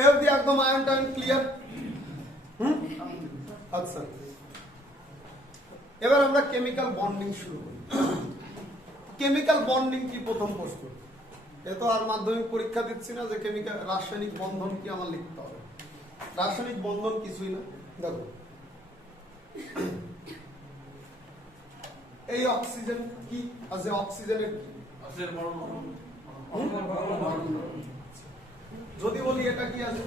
এ অবধি একদম ion টায়ন clear? আচ্ছা, এবার আমরা কেমিক্যাল বন্ডিং শুরু করি। কেমিক্যাল বন্ডিং কি প্রথম প্রশ্ন? এ তো আর মাধ্যমিক পরীক্ষা দিচ্ছি না যে কেমিক্যাল রাসায়নিক বন্ধন কি আমার লিখতে হবে। রাসায়নিক বন্ধন কিছুই না। দেখো, এই অক্সিজেন কি আছে? অক্সিজেনের কি? যদি বলি এটা কি আছে,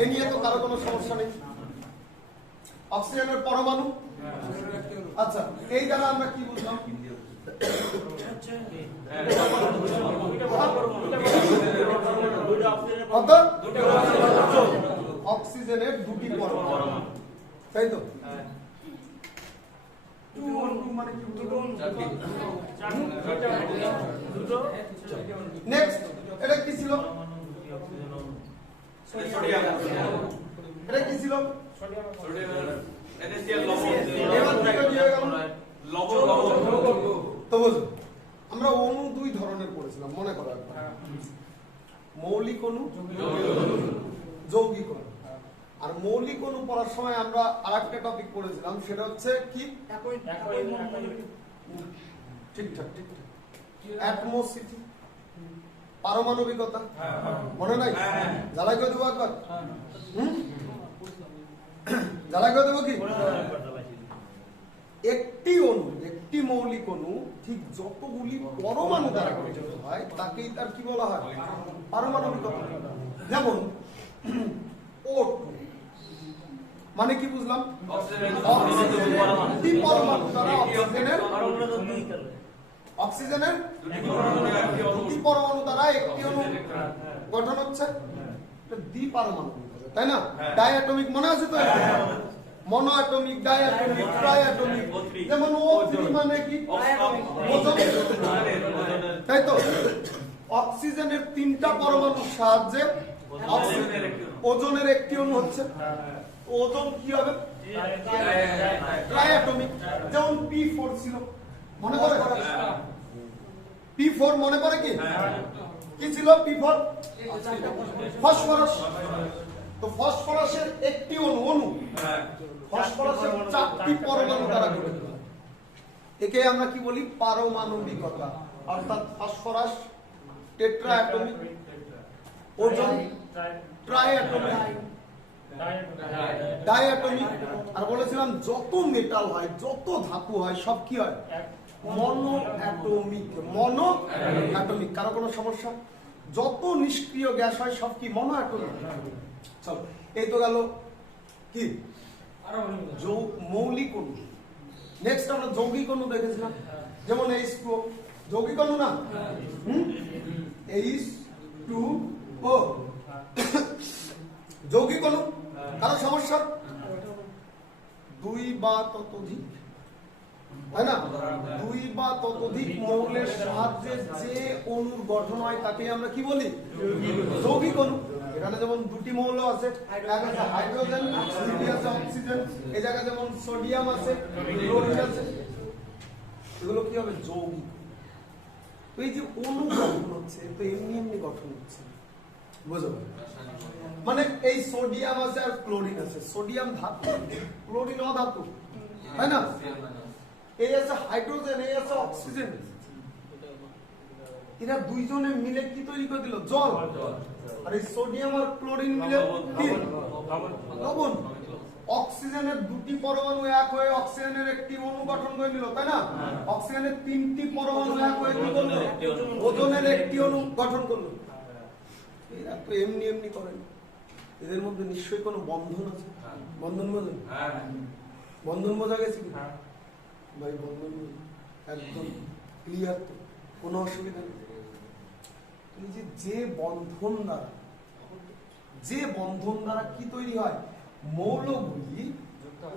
এ নিয়ে তো কারো কোনো সমস্যা নেই। অক্সিজেনের পরমাণু। আচ্ছা, এই দ্বারা আমরা কি বুঝলাম? অক্সিজেনের দুটি পরমাণু, তাই তো? নেক্সট, এটা কি ছিল? এটা কি ছিল? তো বুঝুন, আমরা অণু দুই ধরনের পড়েছিলাম, মনে করো একবার। মৌলিক অণু, যৌগিক অণু। আর মৌলিক অণু পড়ার সময় আমরা আরেকটা টপিক পড়েছিলাম, সেটা হচ্ছে কি? ঠিকঠাক ঠিকঠাক, অ্যাটমোসিটি, পারমাণবিকতা। মনে নাই? জ্বালাই করে দেবো একবার? জ্বালাই করে দেবো কি? একটি অণু, একটি মৌলিক অণু ঠিক যতগুলি পরমাণু দ্বারা গঠিত হয় তাকেই তার কি বলা হয়? পারমাণবিকতা। যেমন O2 মানে কি বুঝলাম? দুটি পরমাণু দ্বারা অক্সিজেনের দুটি পরমাণু দ্বারা একটি অণু গঠন হচ্ছে, দ্বিপারমাণবিক, তাই না? ডাইঅ্যাটমিক মনে আছে তো? মনোঅ্যাটমিক, ডাইঅ্যাটমিক, ট্রাইঅ্যাটমিক। যেমন O3 মানে কি? ওজন, তাই তো? অক্সিজেনের তিনটা পরমাণুর সাহায্যে ওজনের একটি অণু হচ্ছে। ওজন কি হবে? ট্রাইঅ্যাটমিক। যেমন P4 ছিল, মনে পড়ে? P4 মনে পড়ে কি? কি ছিল P4? ফসফরাস। তো ফসফরাসের একটি অণু ফসফরাসের চারটি পরমাণু দ্বারা গঠিত। একে আমরা কি বলি? পারমাণবিকতা। অর্থাৎ ফসফরাস টেট্রাঅ্যাটমিক, ওজন ট্রাইঅ্যাটমিক, ডাইঅ্যাটমিক। আর বলেছিলাম যত মেটাল হয়, যত ধাতু হয়, সব কি হয়? মনোঅ্যাটমিক। মনোঅ্যাটমিক। কারো কোনো সমস্যা? যত নিষ্ক্রিয় গ্যাস হয় সব কি? মনোঅ্যাটমিক। চলো, এই তো গেল কি? মৌলিক অণু। নেক্সট আমরা যৌগিক অণু দেখেছিলাম। যেমন H2O, যৌগিক অণু না? H2O যৌগিক অণু। কারো সমস্যা? দুই বা ততোধিক, তাই না? দুই বা ততোধিক মৌলের সাহায্যে যে অণুর গঠন হয় তাকে আমরা কি বলি? যৌগিক অণু। এখানে যেমন দুটি মৌল আছে, এক আছে হাইড্রোজেন, দুটি আছে অক্সিজেন। এই জায়গায় যেমন সোডিয়াম আছে, ক্লোরিন আছে, এগুলো কি হবে? যৌগিক। তো এই যে অণু গঠন হচ্ছে, তো এমনি এমনি গঠন হচ্ছে, বুঝো? মানে এই সোডিয়াম আছে আর ক্লোরিন আছে। সোডিয়াম ধাতু, ক্লোরিন অধাতু, তাই না? এই আছে হাইড্রোজেন, এই আছে অক্সিজেন। এরা দুইজনে মিলে কি তৈরি করে দিল? জল। আর এই সোডিয়াম আর ক্লোরিন মিলে কি? লবণ। অক্সিজেনের দুটি পরমাণু এক হয়ে অক্সিজেনের একটি অণু গঠন করে নিল, তাই না? অক্সিজেনের তিনটি পরমাণু এক হয়ে কি করলো? ওজনের একটি অণু গঠন করলো। এরা তো এমনি এমনি করেন, এদের মধ্যে নিশ্চয়ই কোনো বন্ধন আছে। বন্ধন বোঝেন? বন্ধন বোঝা গেছে কি ভাই? বন্ধন একদম ক্লিয়ার তো, কোনো অসুবিধা নেই। যে বন্ধন দ্বারা কি তৈরি হয়? মৌলগুলি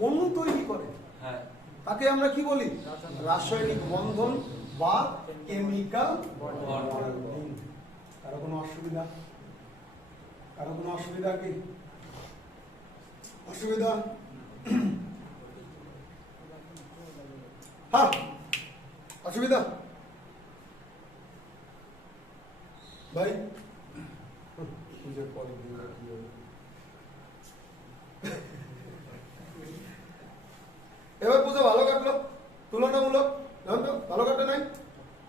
অণু তৈরি করে, তাকে আমরা কি বলি? রাসায়নিক বন্ধন বা কেমিক্যাল বন্ডিং। কারো কোনো অসুবিধা? কারো কোনো অসুবিধা কি? অসুবিধা? হ্যাঁ, অসুবিধা ভাই? পুজোর পরের দিনটা কি হবে? এবার পুজো ভালো কাটলো তুলনামূলক, জানো তো ভালো কাটে নাই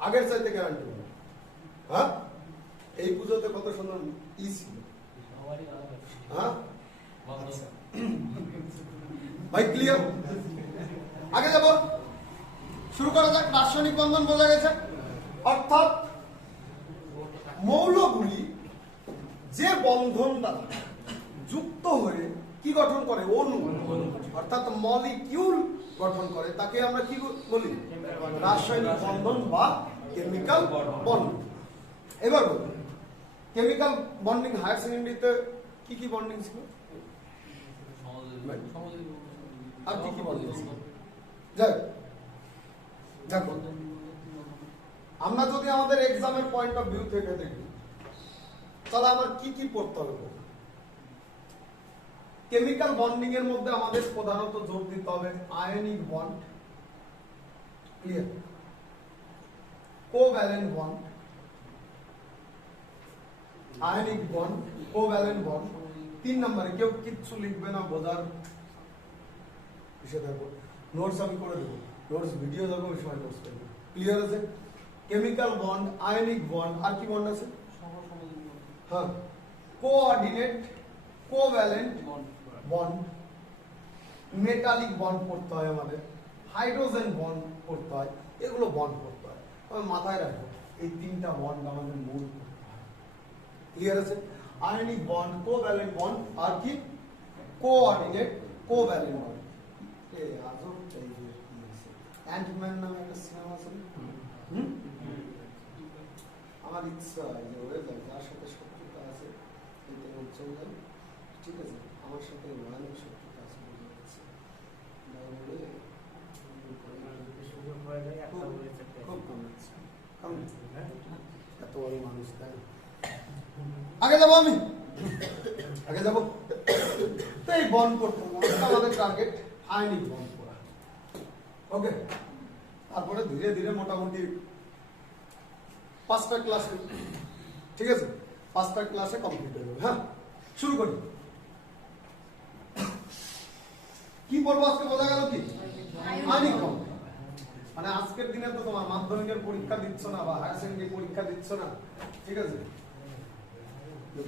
আগের চাইতে গ্যারান্টি। হ্যাঁ, এই পুজোতে কত সুন্দর ই ছিল। হ্যাঁ আচ্ছা। ভাই ক্লিয়ার? আগে যাব, শুরু করা যাক। রাসায়নিক বন্ধন বোঝা গেছে, অর্থাৎ মৌলগুলি যে বন্ধন দ্বারা যুক্ত হয়ে কি গঠন করে, অণু অর্থাৎ মলিকিউল গঠন করে, তাকে আমরা কি বলি, রাসায়নিক বন্ধন বা কেমিক্যাল বন্ডিং। এবার বলি কেমিক্যাল বন্ডিং হায়ার সেকেন্ডারিতে কি কি বন্ডিং ছিল, আর কি কি বন্ডিং ছিল? যাই আমরা যদি আমাদের এক্সামের পয়েন্ট অফ ভিউ থেকে দেখি, তাহলে আমার কি কি পড়তে হবে? কেমিক্যাল বন্ডিং এর মধ্যে আমাদের প্রধানত জোর দিতে হবে ionic bond, clear, covalent bond, ionic bond, covalent bond. 3 নম্বরে কেউ কিচ্ছু লিখবে না, বোঝার বিষয় দেখো, নোটস আমি করে দেবো, নোটস ভিডিও দেখো, ওই সময় নোটস করবো। ক্লিয়ার আছে? কেমিক্যাল বন্ড, আয়নিক বন্ড, আর কি বন্ড আছে? হ্যাঁ, coordinate, covalent bond, metallic bond পড়তে হয় আমাদের, হাইড্রোজেন বন্ড পড়তে হয়, এগুলো বন্ড পড়তে হয়। তবে মাথায় রাখো এই 3টা বন্ড আমাদের মূল পড়তে হয়। ক্লিয়ার আছে? আয়নিক বন্ড, কোভ্যালেন্ট বন্ড, আর কি কোঅর্ডিনেট, কোভ্যালেন্ট বন্ড। এই আজব টাইপের কি আছে, অ্যান্টম্যান নামে একটা সিনেমা আছে, আমার ইচ্ছা হয় যে ওরে যার সাথে শত্রুতা আছে চলে যাবে, ঠিক আছে, আমার সাথে ভয়ানক শত্রুতা আছে, এত বড় মানুষ, তাই আগে যাবো আমি, আগে যাবো। তো এই বন্ড করতে আমাদের টার্গেট আয়নিক বন্ড করা, ওকে। তারপরে ধীরে ধীরে মোটামুটি 5টা ক্লাস, ঠিক আছে, 5টা ক্লাসে কমপ্লিট হয়ে যাবে। হ্যাঁ, শুরু করি। কি পড়বো আজকে বোঝা গেল কি? Ionic bond. মানে আজকের দিনে তো তোমার মাধ্যমিকের পরীক্ষা দিচ্ছ না বা হায়ার সেকেন্ডারি পরীক্ষা দিচ্ছ না, ঠিক আছে,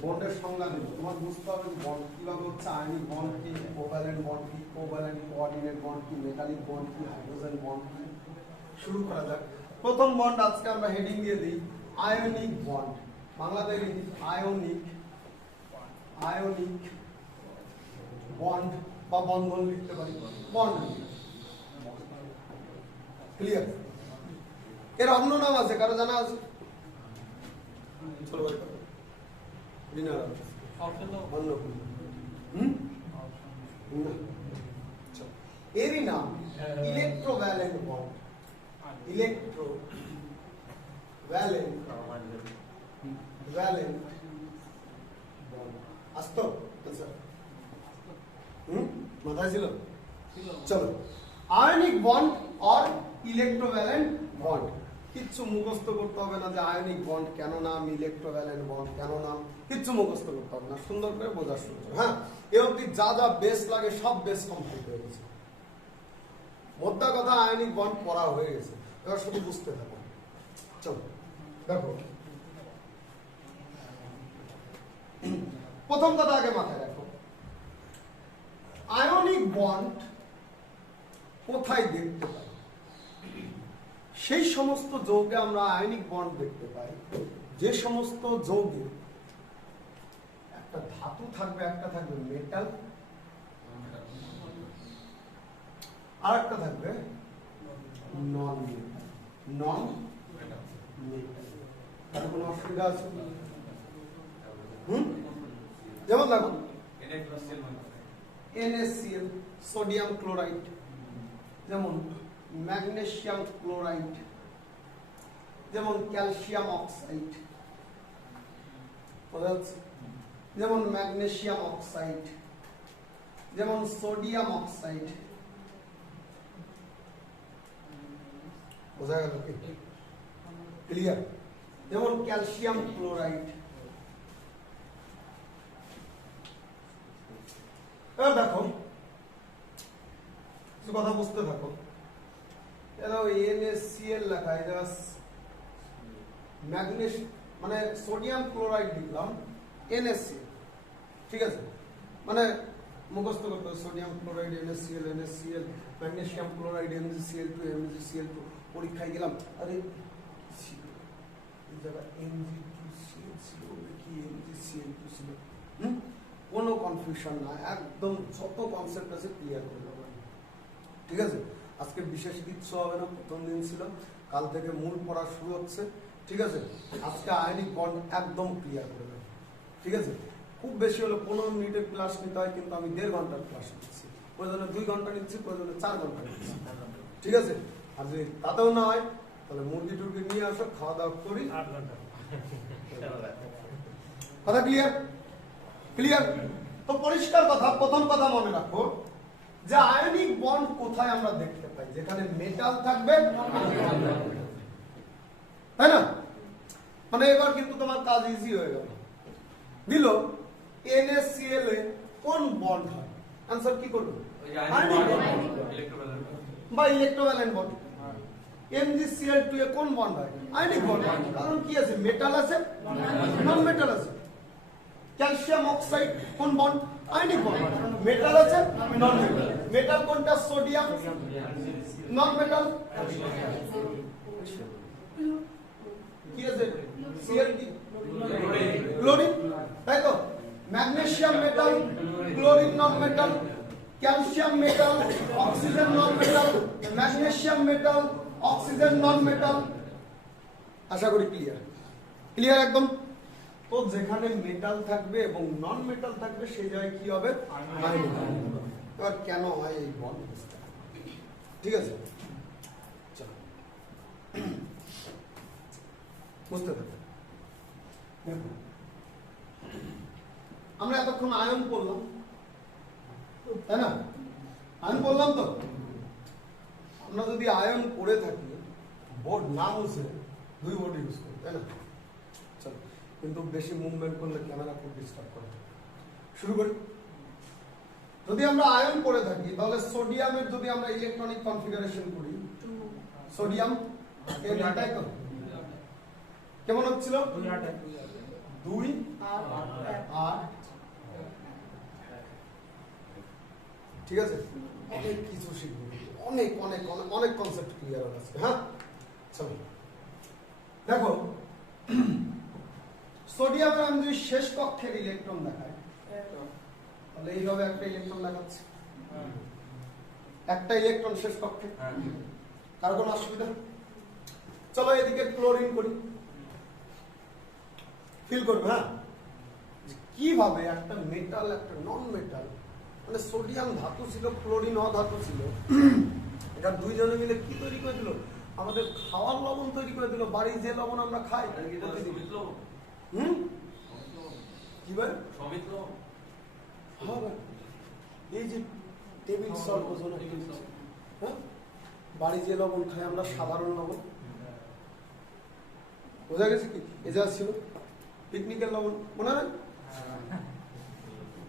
বন্ডের সংজ্ঞা দেবো, তোমার বুঝতে হবে বন্ড কিভাবে হচ্ছে, আয়নিক বন্ড কি, কোভ্যালেন্ট বন্ড কি, কোভ্যালেন্ট কোঅর্ডিনেট বন্ড কি, মেটালিক বন্ড কি, হাইড্রোজেন বন্ড কি। শুরু করা যাক। প্রথম বন্ড আজকে আমরা হেডিং দিয়ে দিই আয়নিক বন্ড। বাংলাতে লিখি আয়নিক, আয়নিক বন্ড বা বন্ধন লিখতে পারি, বন্ড। ক্লিয়ার? এর অন্য নাম আছে, কারো জানা আছে? চলো এরই নাম electrovalent bond, electrovalent valent bond. আসতো স্যার? মাথায় ছিল? চলো, আয়নিক বন্ড আর ইলেকট্রোভ্যালেন্ট বন্ড। কিচ্ছু মুখস্থ করতে হবে না যে আয়নিক বন্ড কেন নাম, ইলেকট্রোভ্যালেন্ট বন্ড কেন নাম, কিচ্ছু মুখস্থ করতে হবে না, সুন্দর করে বোঝার শুরু করো। হ্যাঁ, এ অবধি যা যা বেস লাগে সব বেস কমপ্লিট হয়ে গেছে। মোদ্দা কথা আয়নিক বন্ড পড়া হয়ে গেছে, এবার শুধু বুঝতে থাকো। চলো দেখো, প্রথম কথা আগে মাথায় রাখো, আয়নিক বন্ড কোথায় দেখতে পাই? সেই সমস্ত যৌগে আমরা আয়নিক বন্ড দেখতে পাই যে সমস্ত যৌগে একটা ধাতু থাকবে, একটা থাকবে মেটাল, আর একটা থাকবে নন মেটাল, নন মেটাল। তার কোনো অসুবিধা আছে? যেমন দেখো NaCl, সোডিয়াম ক্লোরাইড, যেমন ম্যাগনেসিয়াম ক্লোরাইড, যেমন ক্যালসিয়াম অক্সাইড, যেমন ম্যাগনেসিয়াম অক্সাইড, যেমন সোডিয়াম অক্সাইড। বোঝা গেল কি? ক্লিয়ার? যেমন ক্যালসিয়াম ক্লোরাইড, কথা বুঝতে থাকো। এরা NaCl লেখা, এটা ম্যাগনেস মানে সোডিয়াম ক্লোরাইড লিখলাম NaCl, ঠিক আছে, মানে মুখস্থ করতে হবে sodium chloride NaCl, NaCl, magnesium chloride MgCl2, MgCl2, পরীক্ষায় গেলাম, আরে ছিল এই জায়গা Mg2Cl ছিল নাকি MgCl2 ছিল, কোনো কনফিউশন না, একদম যত কনসেপ্ট আছে ক্লিয়ার করে দেবো, ঠিক আছে। আজকে বিশেষ কিছু হবে না, প্রথম দিন ছিল, কাল থেকে মূল পড়া শুরু হচ্ছে, ঠিক আছে। আজকে আয়নিক বন্ড একদম ক্লিয়ার করে দেবো, ঠিক আছে। খুব বেশি হলে 15 মিনিটের ক্লাস নিতে হয়, কিন্তু আমি 1.5 ঘন্টার ক্লাস নিচ্ছি, প্রয়োজনে 2 ঘন্টা নিচ্ছি, প্রয়োজনে 4 ঘন্টা নিচ্ছি, ঠিক আছে। আর যদি তাতেও না হয় তাহলে মুরগি টুরগি নিয়ে আসো, খাওয়া দাওয়া করি, 8 ঘন্টা। কথা ক্লিয়ার? ক্লিয়ার? তো পরিষ্কার কথা, প্রথম কথা মনে রাখো যে আয়নিক বন্ড কোথায় আমরা দেখতে পাই, যেখানে মেটাল থাকবে, তাই না? মানে এবার কিন্তু তোমার কাজ ইজি হয়ে গেল। দিল NaCl এ কোন বন্ড হয়, आंसर কি করবে? আয়নিক বন্ড বা ইলেকট্রোভ্যালেন্ট বন্ড। MgCl2 এ কোন বন্ড হয়? Ionic bond. কারণ কি আছে, মেটাল আছে, নন মেটাল আছে। ক্যালসিয়াম অক্সাইড কোন বন্ড? Ionic bond. মেটাল আছে, নন মেটাল। মেটাল কোনটা? সোডিয়াম। নন মেটাল কি আছে? Cl কি? ক্লোরিন, তাই তো। Magnesium metal, chlorine non metal, calcium metal, oxygen non metal, magnesium metal, oxygen non metal. আশা করি ক্লিয়ার? ক্লিয়ার একদম। তো যেখানে মেটাল থাকবে এবং নন মেটাল থাকবে সেই জায়গায় কি হবে? Ionic bond. এবার কেন হয় এই বন্ড, ঠিক আছে, চলো বুঝতে পারবে। আমরা এতক্ষণ আয়ন পড়লাম, তাই না? আয়ন পড়লাম তো। আমরা যদি আয়ন পড়ে থাকি, বোর্ড না মুছে 2 বোর্ড ইউজ করি, তাই না? চলো, কিন্তু বেশি মুভমেন্ট করলে ক্যামেরা খুব ডিস্টার্ব করে। শুরু করি। যদি আমরা আয়ন পড়ে থাকি তাহলে সোডিয়ামের যদি আমরা ইলেকট্রনিক কনফিগারেশন করি, সোডিয়াম এর এটাই তো কেমন হচ্ছিল? 2 8, ঠিক আছে। অনেক কিছু শিখবো, অনেক অনেক অনেক কনসেপ্ট ক্লিয়ার হয়ে গেছে। হ্যাঁ, চলো দেখো, সোডিয়ামের আমি যদি শেষ কক্ষের ইলেকট্রন দেখাই, তাহলে এইভাবে একটা ইলেকট্রন দেখাচ্ছে, একটা ইলেকট্রন শেষ কক্ষে। কার কোনো অসুবিধা? চলো এদিকে ক্লোরিন করি, ফিল করবে। হ্যাঁ, কিভাবে একটা মেটাল একটা নন মেটাল, মানে সোডিয়াম ধাতু ছিল, ক্লোরিন অধাতু ছিল, এটা দুইজনে মিলে কি তৈরি করে দিল? আমাদের খাওয়ার লবণ তৈরি করে দিল। বাড়ি যে লবণ আমরা খাই, কি ভাই, এই যে টেবিল সল্ট, হ্যাঁ, বাড়ি যে লবণ খাই আমরা, সাধারণ লবণ, বোঝা গেছে কি? এ যা ছিল পিকনিকের লবণ, মনে হয়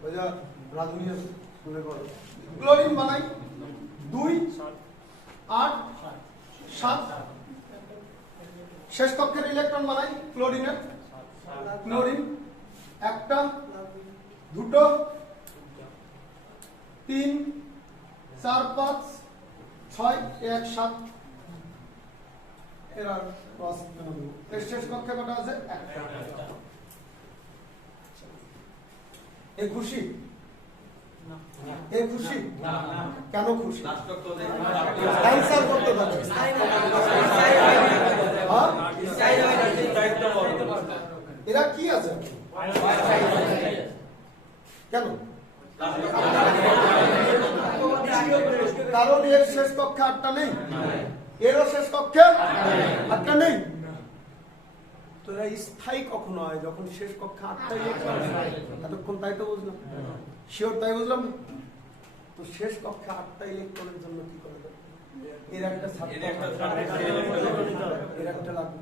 ওই যা রাঁধুনি আছে, ক্লোরিন বানাই 2 8 7, শেষ কক্ষের ইলেকট্রন বানাই ক্লোরিনের, ক্লোরিন 1টা 2টো 3 4 5 6 1 7, এরা ক্রস কেন দেব? এর শেষ কক্ষে কটা আছে? 1টা। এ খুশি? এ খুশি? কেন খুশি? ক্যান্সার করতে পারে। এরা কি আছে? কেন? কারণ এর শেষ কক্ষে 8টা নেই, এরও শেষ কক্ষে 8টা নেই। তো এরা স্থায়ী কখনো হয় যখন শেষ কক্ষে 8টাই এতক্ষণ, তাই তো বুঝলাম? শিওর তাই বুঝলাম? তো শেষ কক্ষে 8টা ইলেকট্রনের জন্য কি করে দেবে? এর একটা এর একটা লাগবে,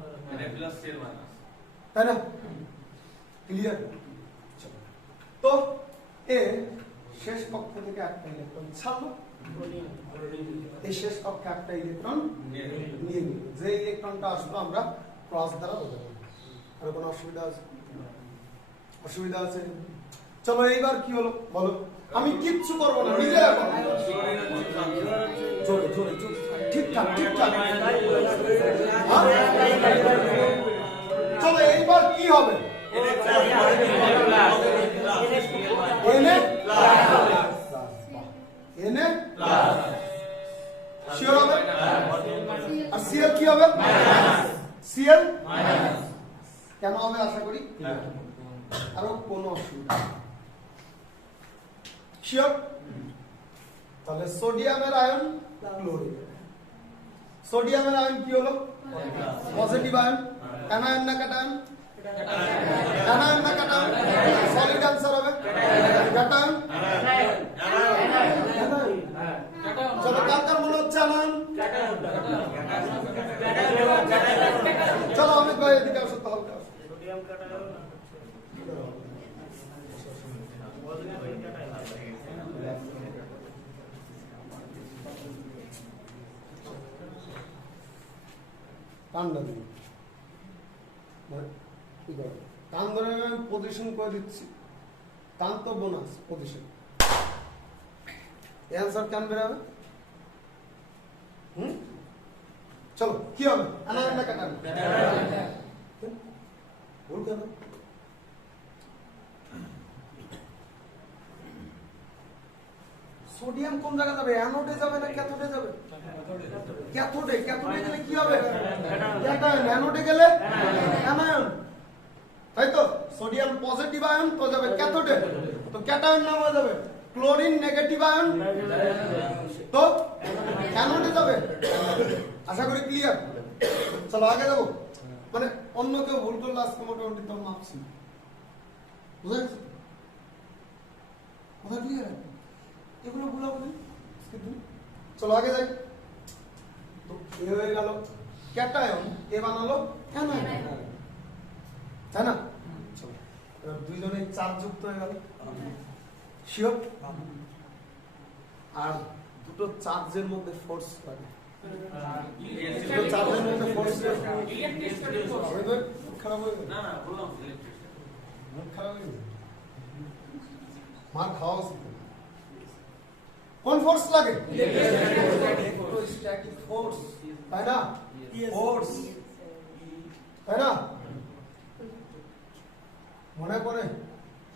তাই না? ক্লিয়ার? তো এ শেষ কক্ষ থেকে একটা ইলেকট্রন ছাড়লো, এই শেষ কক্ষে একটা ইলেকট্রন নিয়ে নিল। যে ইলেকট্রনটা আসলো আমরা ক্রস দ্বারা বোঝাবো। আর কোনো অসুবিধা আছে? অসুবিধা আছে? চলো এইবার কি হলো বলো। আমি কিচ্ছু করবো না, নিজেরা করো। জোরে জোরে জোরে, ঠিকঠাক ঠিকঠাক। চলো এইবার কি হবে? শিওর হবে? আর সিএল কি হবে? সিএল কেন হবে আশা করি? আরো কোনো অসুবিধা? শিওর? তাহলে সোডিয়ামের আয়ন ক্লোরিন। সোডিয়ামের আয়ন কি হলো? Positive ion. অ্যানায়ন না ক্যাটায়ন? অ্যানায়ন না ক্যাটায়ন? সলিড आंसर হবে ক্যাটায়ন। চলো কার কার মনে হচ্ছে অ্যানায়ন? চলো আমি কই এদিকে আসো তো হালকা। সোডিয়াম ক্যাটায়ন কান্ডা দিন, কান ধরে আমি পজিশন করে দিচ্ছি। কান তো বোনাস পজিশন। অ্যান্সার কেন বেরোবে? চলো কি হবে? অ্যানায়ন না ক্যাটায়ন? ভুল কেন? সোডিয়াম কোন জায়গা যাবে? অ্যানোডে যাবে না ক্যাথোডে যাবে? ক্যাথোডে। ক্যাথোডে গেলে কি হবে? ক্যাটায়ন। অ্যানোডে গেলে অ্যানায়ন, তাই তো? সোডিয়াম পজিটিভ আয়ন তো যাবে ক্যাথোডে, তো ক্যাটায়ন নাম হয়ে যাবে ক্লোরিন নেগেটিভ আয়ন, তো অ্যানোডে যাবে। আশা করি ক্লিয়ার। চলো আগে যাবো। মানে অন্য কেউ ভুল করলে আজকে মোটামুটি তোর মাপছি, বুঝা গেছে? কথা ক্লিয়ার? এগুলো ভুলা বলি। চলো আগে যাই। তো এ হয়ে গেল ক্যাটায়ন, এ বানালো অ্যানায়ন, তাই না? দুইজনে চার্জ যুক্ত হয়ে গেল। শিওর? আর দুটো চার্জের মধ্যে ফোর্স লাগে। চার্জের মধ্যে ফোর্স খারাপ হয়ে গেল। মুখ খারাপ হয়ে গেল। মার খাওয়া উচিত। কোন ফোর্স লাগে? ইলেকট্রোস্ট্যাটিক ফোর্স, তাই না? ফোর্স, তাই না? মনে করে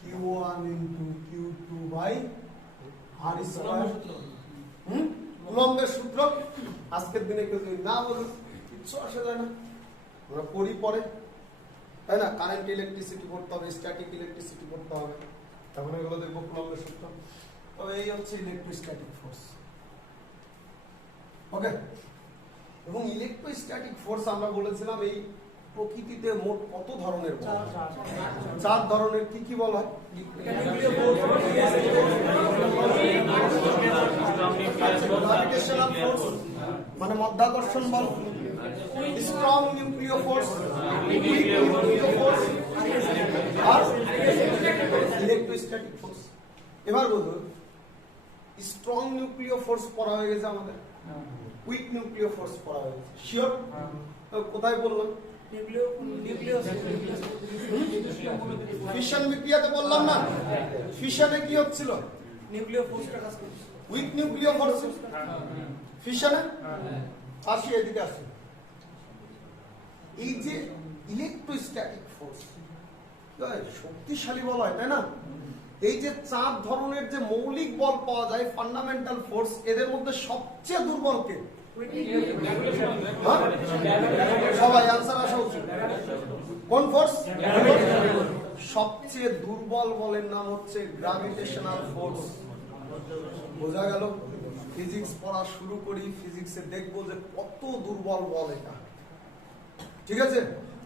Q1 into Q2 by R square. কুলম্বের সূত্র। আজকের দিনে কেউ যদি না বলুন কিচ্ছু আসে যায় না, আমরা পড়ি পরে, তাই না? কারেন্ট ইলেকট্রিসিটি পড়তে হবে, স্ট্যাটিক ইলেকট্রিসিটি পড়তে হবে, তখন এগুলো দেখবো কুলম্বের সূত্র। তবে এই হচ্ছে ইলেকট্রোস্ট্যাটিক ফোর্স। ওকে। এবং ইলেকট্রোস্ট্যাটিক ফোর্স আমরা বলেছিলাম এই প্রকৃতিতে মোট কত ধরনের? চার ধরনের। কি কি বলা হয়? গ্র্যাভিটেশনাল ফোর্স মানে মধ্যাকর্ষণ বল, স্ট্রং নিউক্লিয় ফোর্স, উইক নিউক্লিয় ফোর্স, আর ইলেকট্রোস্ট্যাটিক ফোর্স। এবার বলবো স্ট্রং নিউক্লিয় ফোর্স পড়া হয়ে গেছে আমাদের, উইক নিউক্লিয় ফোর্স পড়া হয়ে গেছে। শিওর? কোথায় বললাম? ফিশন বিক্রিয়াতে বললাম না? ফিশনে কি হচ্ছিল? নিউক্লিয় ফোর্সটা কাজ করছে। উইক নিউক্লিয় ফোর্স ফিশনে আসি, এদিকে আসি। এই যে ইলেকট্রোস্ট্যাটিক ফোর্স শক্তিশালী বল হয়, তাই না? এই যে চার ধরনের যে মৌলিক বল পাওয়া যায়, ফান্ডামেন্টাল ফোর্স, এদের মধ্যে সবচেয়ে দুর্বল কে? সবাই আনসার আসা উচিত। কোন ফোর্স? সবচেয়ে দুর্বল বলের নাম হচ্ছে গ্র্যাভিটেশনাল ফোর্স। বোঝা গেল? ফিজিক্স পড়া শুরু করি, ফিজিক্সে দেখবো যে কত দুর্বল বল এটা, ঠিক আছে?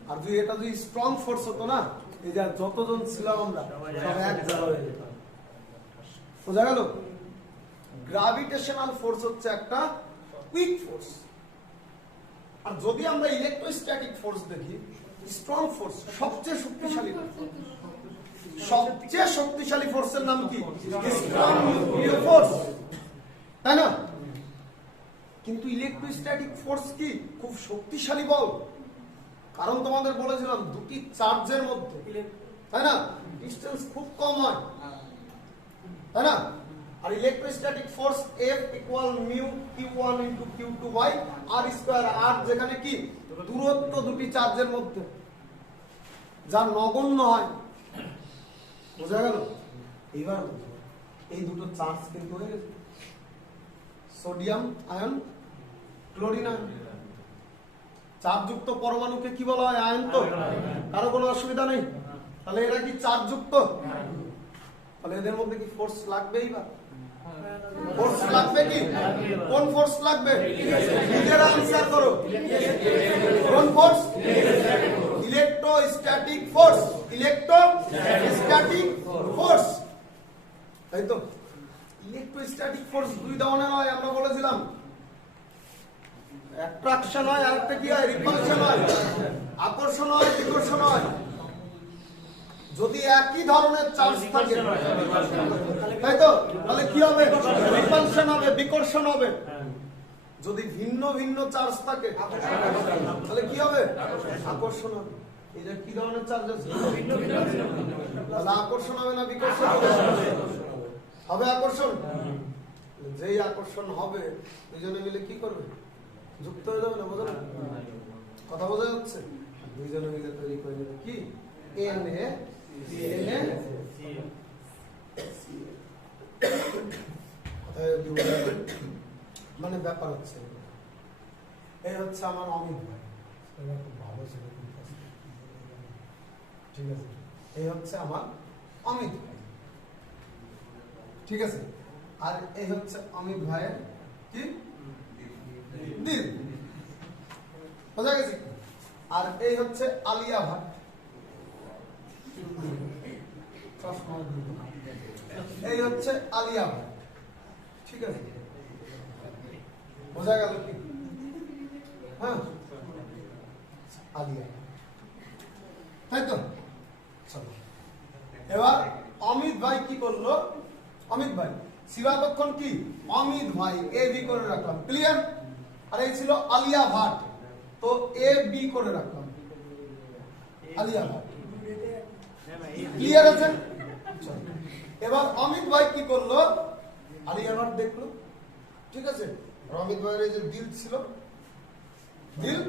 আর যদি এটা যদি স্ট্রং ফোর্স হতো না, এই যে যতজন ছিলাম আমরা সব এক জায়গা হয়ে যেত। বোঝা গেল? গ্র্যাভিটেশনাল ফোর্স হচ্ছে একটা উইক ফোর্স। আর যদি আমরা ইলেকট্রোস্ট্যাটিক ফোর্স দেখি, স্ট্রং ফোর্স সবচেয়ে শক্তিশালী। সবচেয়ে শক্তিশালী ফোর্সের নাম কি? স্ট্রং নিউক্লিয়ার ফোর্স, তাই না? কিন্তু ইলেকট্রোস্ট্যাটিক ফোর্স কি? খুব শক্তিশালী বল। কারণ তোমাদের বলেছিলাম দুটি চার্জের মধ্যে, তাই না, ডিসটেন্স খুব কম হয়, তাই না? আর electrostatic force F equal mu Q1 into Q2 R square. আর যেখানে কি দূরত্ব দুটি চার্জের মধ্যে যা নগণ্য হয়, বোঝা গেল? এবার এই দুটো চার্জ কিন্তু হয়ে গেছে সোডিয়াম আয়ন, ক্লোরিন আয়ন। চার্জযুক্ত পরমাণুকে কি বলা হয়? আয়ন। তো কারো কোনো অসুবিধা নেই? তাহলে এরা কি চার্জযুক্ত? তাহলে এদের মধ্যে কি ফোর্স লাগবেই? বা ফোর্স লাগবে কি? কোন ফোর্স লাগবে? নিজেরা আনসার করো। কোন force? Electrostatic force. Electrostatic force, তাই তো? ইলেকট্রোস্ট্যাটিক ফোর্স দুই ধরনের হয়, আমরা বলেছিলাম। অ্যাট্রাকশন হয়, আর একটা কি হয়? রিপালশন হয়। আকর্ষণ হয়, বিকর্ষণ হয়। যদি একই ধরনের চার্জ থাকে, তাই তো, তাহলে কি হবে? রিপালশন হবে, বিকর্ষণ হবে। যদি ভিন্ন ভিন্ন চার্জ থাকে তাহলে কি হবে? আকর্ষণ হবে। এটা কি ধরনের চার্জ আছে? তাহলে আকর্ষণ হবে না বিকর্ষণ হবে? হবে আকর্ষণ। যেই আকর্ষণ হবে দুইজনে মিলে কি করবে? যুক্ত হয়ে যাবে না? বোঝা না? কথা বোঝা যাচ্ছে? দুইজনে মিলে তৈরি করে নেবে কি? মানে ব্যাপার হচ্ছে, এই হচ্ছে আমার অমিত ভাই, ভালো ছিল, ঠিক আছে? এই হচ্ছে আমার অমিত ভাই, ঠিক আছে? আর এই হচ্ছে অমিত ভাইয়ের কি? দিল, বোঝা গেছে? আর এই হচ্ছে আলিয়া ভাট, এই হচ্ছে আলিয়া ভাট, ঠিক আছে? বোঝা গেল কি? হ্যাঁ, আলিয়া, তাই তো? চলো এবার অমিত ভাই কি করলো? অমিত ভাই শিবা তখন কি? অমিত ভাই এ বি করে রাখলাম, ক্লিয়ার? আর এই ছিল আলিয়া ভাট, তো এ বি করে রাখলাম, আলিয়া ভাট, ক্লিয়ার আছে? এবার অমিত ভাই কি করলো? আলিয়া ভাট দেখলো, ঠিক আছে? অমিত ভাইয়ের এই যে দিল ছিল, দিল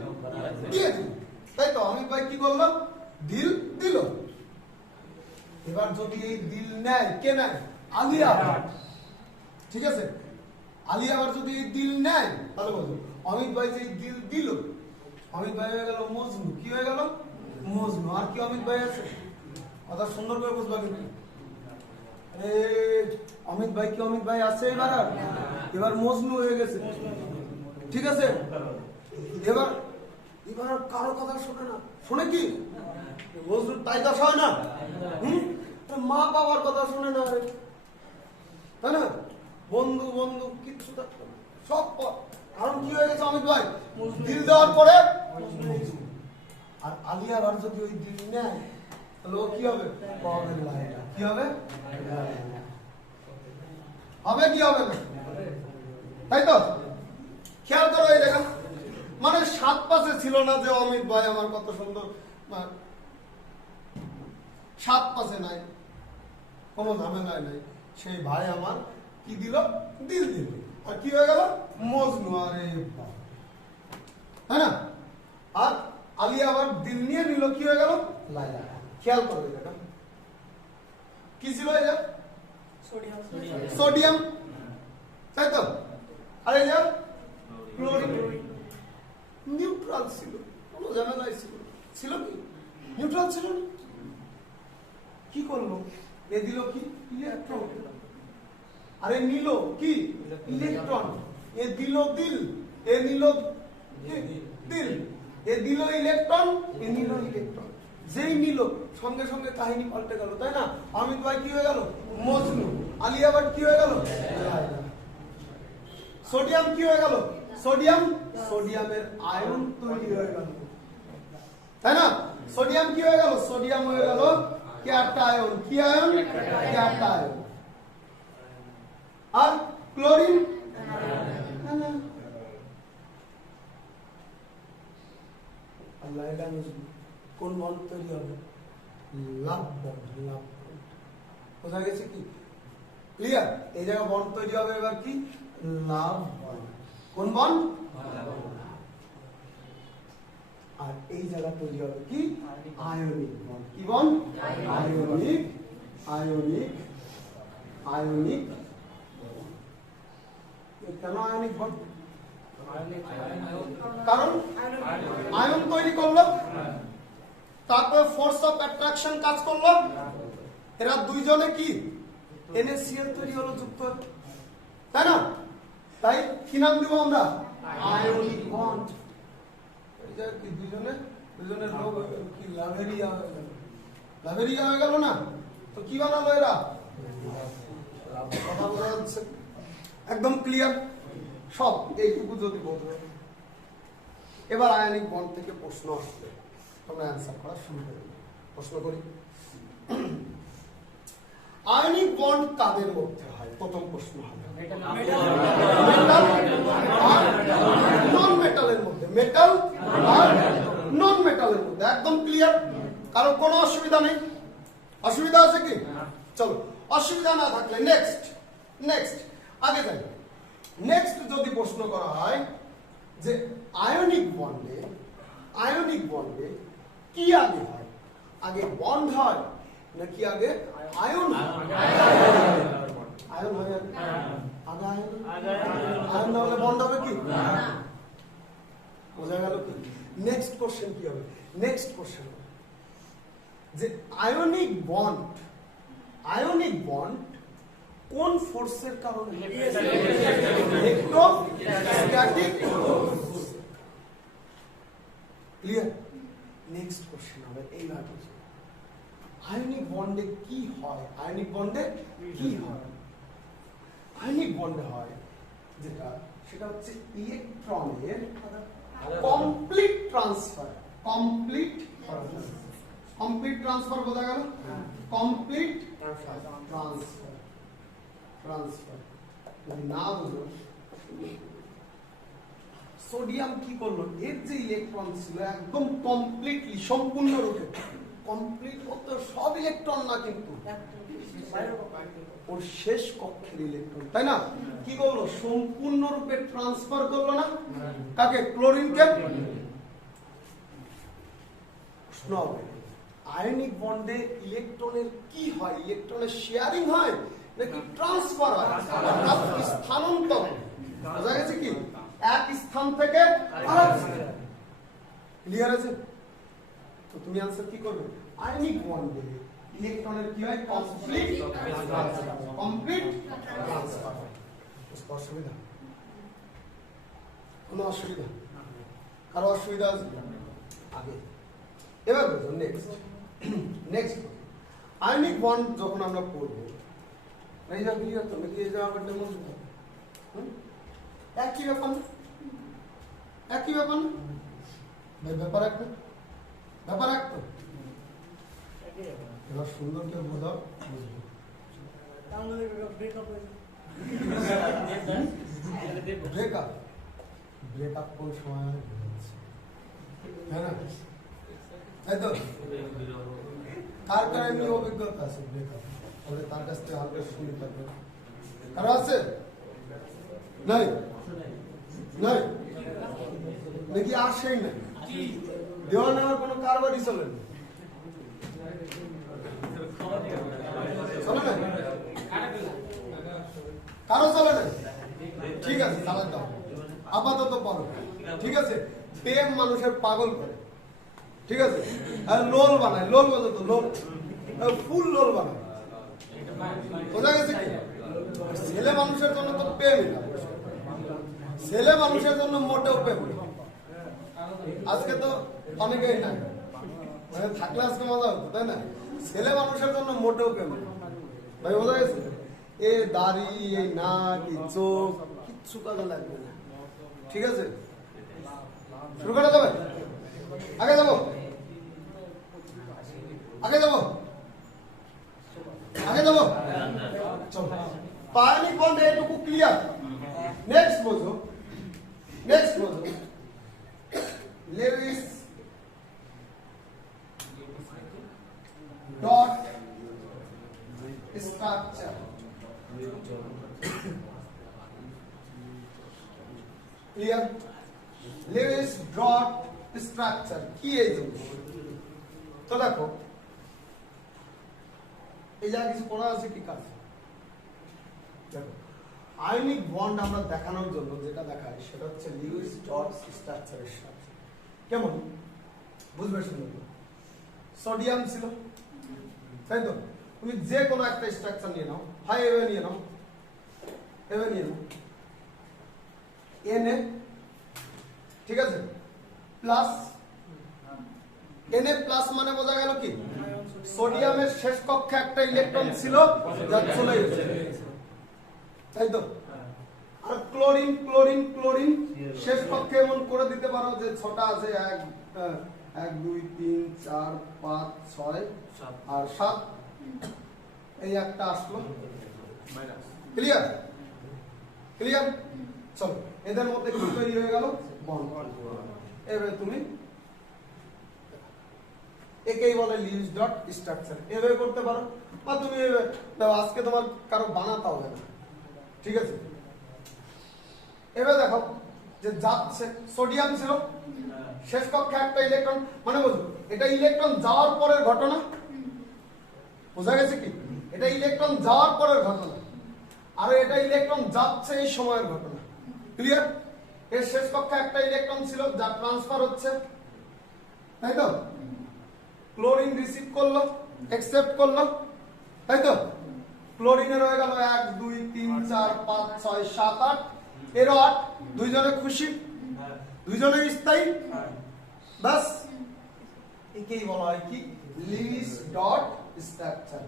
দিয়ে দিল, তাই তো? অমিত ভাই কি করলো? দিল দিল। এবার যদি এই দিল নেয়, কে নেয়? আলিয়া ভাট, ঠিক আছে? আলিয়া ভাট যদি এই দিল নেয় তাহলে বলবো অমিত ভাই যে দিল দিল, অমিত ভাই হয়ে গেল মজনু। কি হয়ে গেল? মজনু। আর কি অমিত ভাই আছে? কথা সুন্দর করে বুঝবা কিন্তু। অমিত ভাই কি অমিত ভাই আছে? এবার এবার মজনু হয়ে গেছে, ঠিক আছে? এবার এবার কারো কথা শোনে না, শোনে কি? মজনুর তাই দশা হয় না? মা বাবার কথা শোনে না, তাই না? বন্ধু বন্ধু কিচ্ছু থাকতো না, সব। কারণ কি হয়ে গেছে? অমিত ভাই দিল দেওয়ার পরে। আর আলিয়া ভাট যদি ওই দিল নেয় তাহলে ও কি হবে? কি হবে? হবে কি হবে না? তাই তো? খেয়াল করো এই জায়গা, মানে সাত পাশে ছিল না যে অমিত ভাই আমার কত সুন্দর, সাত পাশে নাই, কোনো ঝামেলায় নাই। সেই ভাই আমার কি দিল? দিল দিল। আর কি হয়ে গেল? মজনু। আরে তাই না? আর আলিয়া আবার দিল নিয়ে নিল, কি হয়ে গেল? লাইলা। খেয়াল করো এটা কি ছিল? এটা সোডিয়াম, তাই তো? আর এই যে ক্লোরিন, নিউট্রাল ছিল, কোনো ঝামেলাই ছিল? ছিল কি? নিউট্রাল ছিল না। কি করলো? এ দিল কি? ইলেকট্রন। আরে নিল কি? ইলেকট্রন। এ দিল দিল, এ নিল দিল, এ দিল ইলেকট্রন, এ নিল ইলেকট্রন। যেই নিল সঙ্গে সঙ্গে কাহিনী পাল্টে গেল, তাই না? অমিত ভাই কি হয়ে গেল? মজনু। আলিয়া ভাট কি হয়ে গেল? সোডিয়াম কি হয়ে গেল? সোডিয়াম, সোডিয়ামের আয়ন তৈরি হয়ে গেল, তাই না? সোডিয়াম কি হয়ে গেল? সোডিয়াম হয়ে গেল ক্যাটায়ন। কি আয়ন? ক্যাটায়ন। আর ক্লোরিন কোন বন্ড তৈরি হবে? লাভ বন্ড। লাভ বন্ড বোঝা গেছে কি? ক্লিয়ার? এই জায়গায় বন্ড তৈরি হবে এবার কি? লাভ বন্ড। কোন বন্ড? আর এই জায়গা তৈরি হবে কি? Ionic bond. কি বন্ড? আয়নিক। আয়নিক। আয়নিক। কেন আয়নিক বন্ড? কারণ আয়ন তৈরি করলো, তারপর ফোর্স অফ অ্যাট্রাকশন কাজ করলো, এরা দুইজনে কি NaCl তৈরি হলো, যুক্ত, তাই না? তাই কি নাম দিব আমরা? Ionic bond. এটা কি দুজনের লোক কি লাভেরিয়া হয়ে গেল? লাভেরিয়া হয়ে গেল না? তো কি বানালো এরা? কথা বোঝা যাচ্ছে? একদম ক্লিয়ার সব? এইটুকু যদি বলতে। এবার আয়নিক বন্ড থেকে প্রশ্ন আসবে, তোমরা অ্যান্সার করা শুরু করবে। প্রশ্ন করি, আয়নিক বন্ড কাদের মধ্যে হয়? প্রথম প্রশ্ন হবে মেটাল আর নন মেটালের মধ্যে। মেটাল আর নন মেটালের মধ্যে। একদম ক্লিয়ার? কারণ কোনো অসুবিধা নেই? অসুবিধা আছে কি? চলো, অসুবিধা না থাকলে নেক্সট আগে যাই। নেক্সট যদি প্রশ্ন করা হয় যে আয়নিক বন্ডে কি আগে হয়? আগে বন্ড হয় নাকি আগে আয়ন হয়? আয়ন হয়। আগে আয়ন না হলে বন্ড হবে কি? বোঝা গেল কি? নেক্সট কোশ্চেন কি হবে? নেক্সট কোশ্চেন যে আয়নিক বন্ড কোন ফোর্সের কারণে? ইলেকট্রোস্ট্যাটিক। ক্লিয়ার? নেক্সট কোশ্চেন হবে এইভাবে, আয়নিক বন্ডে কি হয়? আয়নিক বন্ডে হয় যেটা, সেটা হচ্ছে ইলেকট্রনের কমপ্লিট ট্রান্সফার। কমপ্লিট ট্রান্সফার বোঝা গেল? কমপ্লিট ট্রান্সফার যদি না বুঝো, সোডিয়াম কি করলো? এর যে ইলেকট্রন ছিল একদম কমপ্লিটলি, সম্পূর্ণরূপে কমপ্লিট, তো সব ইলেকট্রন না কিন্তু ওর শেষ কক্ষের ইলেকট্রন, তাই না? কি করলো? সম্পূর্ণরূপে ট্রান্সফার করলো না? কাকে? ক্লোরিনকে। প্রশ্ন হবে, আয়নিক বন্ডে ইলেকট্রনের কি হয়? ইলেকট্রনের শেয়ারিং হয় নাকি ট্রান্সফার হয়? অর্থাৎ স্থানান্তর। বোঝা গেছে কি? এক স্থান থেকে আরেক স্থানে। ক্লিয়ার আছে? তো তুমি আনসার কি করবে? আয়নিক বন্ডে ইলেকট্রনের কি হয়? Complete transfer. অসুবিধা? কোনো অসুবিধা? কারো অসুবিধা আছে? আগে এবার বুঝো। নেক্সট আয়নিক বন্ড যখন আমরা পড়বো, এই যা ক্লিয়ার তো নাকি? এই জায়গাটা একই ব্যাপার না? ব্যাপার এক না? ব্যাপার এক তো? এবার সুন্দর করে বোঝাও, বুঝবো। ব্রেকআপ কোন সময় হয়? হ্যাঁ না? তাই তো? কার এমনি অভিজ্ঞতা আছে ব্রেকআপ? তার কাছ থেকে হালকা শুনে থাকবে। কারো আছে? নাই নাকি আসেই নাই? দেওয়া নেওয়ার কোনো কারবারই চলে না? কারো চলে না? ঠিক আছে, চালাতে দাও, আপাতত পারো। ঠিক আছে? প্রেম মানুষের পাগল করে। ঠিক আছে? আর লোল বানায়, লোল বোঝো তো? লোল, ফুল লোল বানায়। বোঝা গেছে কি? ছেলে মানুষের জন্য তো প্রেমই না। ছেলে মানুষের জন্য মোটেও প্রেম না। আজকে তো অনেকেই নাই, মানে থাকলে আজকে মজা হতো, তাই না? ছেলে মানুষের জন্য মোটেও প্রেম না ভাই। বোঝা গেছে? এ দাড়ি, এই নাক, এই চোখ, কিচ্ছু কাজে লাগবে না। ঠিক আছে? শুরু করা যাবে? আগে যাবো যাবো চলো আয়নিক বন্ড এইটুকু ক্লিয়ার নেক্সট বোঝো Lewis dot structure clear Lewis dot structure কি এই জিনিস তো দেখো এই যা কিছু পড়া আছে কি কাজ দেখো আয়নিক বন্ড আমরা দেখানোর জন্য যেটা দেখাই সেটা হচ্ছে লিউইস ডট স্ট্রাকচারের সাথে কেমন বুঝবে শুনুন সোডিয়াম ছিল তাই তো তুমি যে কোনো একটা স্ট্রাকচার নিয়ে নাও হাই এভাবে নিয়ে নাও Na ঠিক আছে প্লাস Na প্লাস মানে বোঝা গেল কি সোডিয়ামের শেষ কক্ষে একটা ইলেকট্রন ছিল যা চলে গেছে তাই তো আর ক্লোরিন শেষ কক্ষে এমন করে দিতে পারো যে ছটা আছে 1 2 3 4 5 6 আর 7 এই একটা আসলো ক্লিয়ার চলো এদের মধ্যে কি তৈরি হয়ে গেল বন্ড এবারে তুমি একেই বলে লিউইস ডট স্ট্রাকচার এভাবে করতে পারো বা তুমি আজকে তোমার কারো বানাতে হবে না ঠিক আছে এবার দেখো যে যাচ্ছে সোডিয়াম ছিল শেষ কক্ষে একটা ইলেকট্রন মানে বুঝো এটা ইলেকট্রন যাওয়ার পরের ঘটনা বোঝা গেছে কি এটা ইলেকট্রন যাওয়ার পরের ঘটনা আর এটা ইলেকট্রন যাচ্ছে এই সময়ের ঘটনা ক্লিয়ার এর শেষ কক্ষে একটা ইলেকট্রন ছিল যা ট্রান্সফার হচ্ছে তাই তো ক্লোরিন রিসিভ করলো অ্যাকসেপ্ট করলো তাই তো ক্লোরিনের হয়ে গেল 1 2 3 4 5 6 7 8 এরও 8 দুইজনে খুশি দুইজনে স্থায়ী বাস একেই বলা হয় কি লিউইস ডট স্ট্রাকচার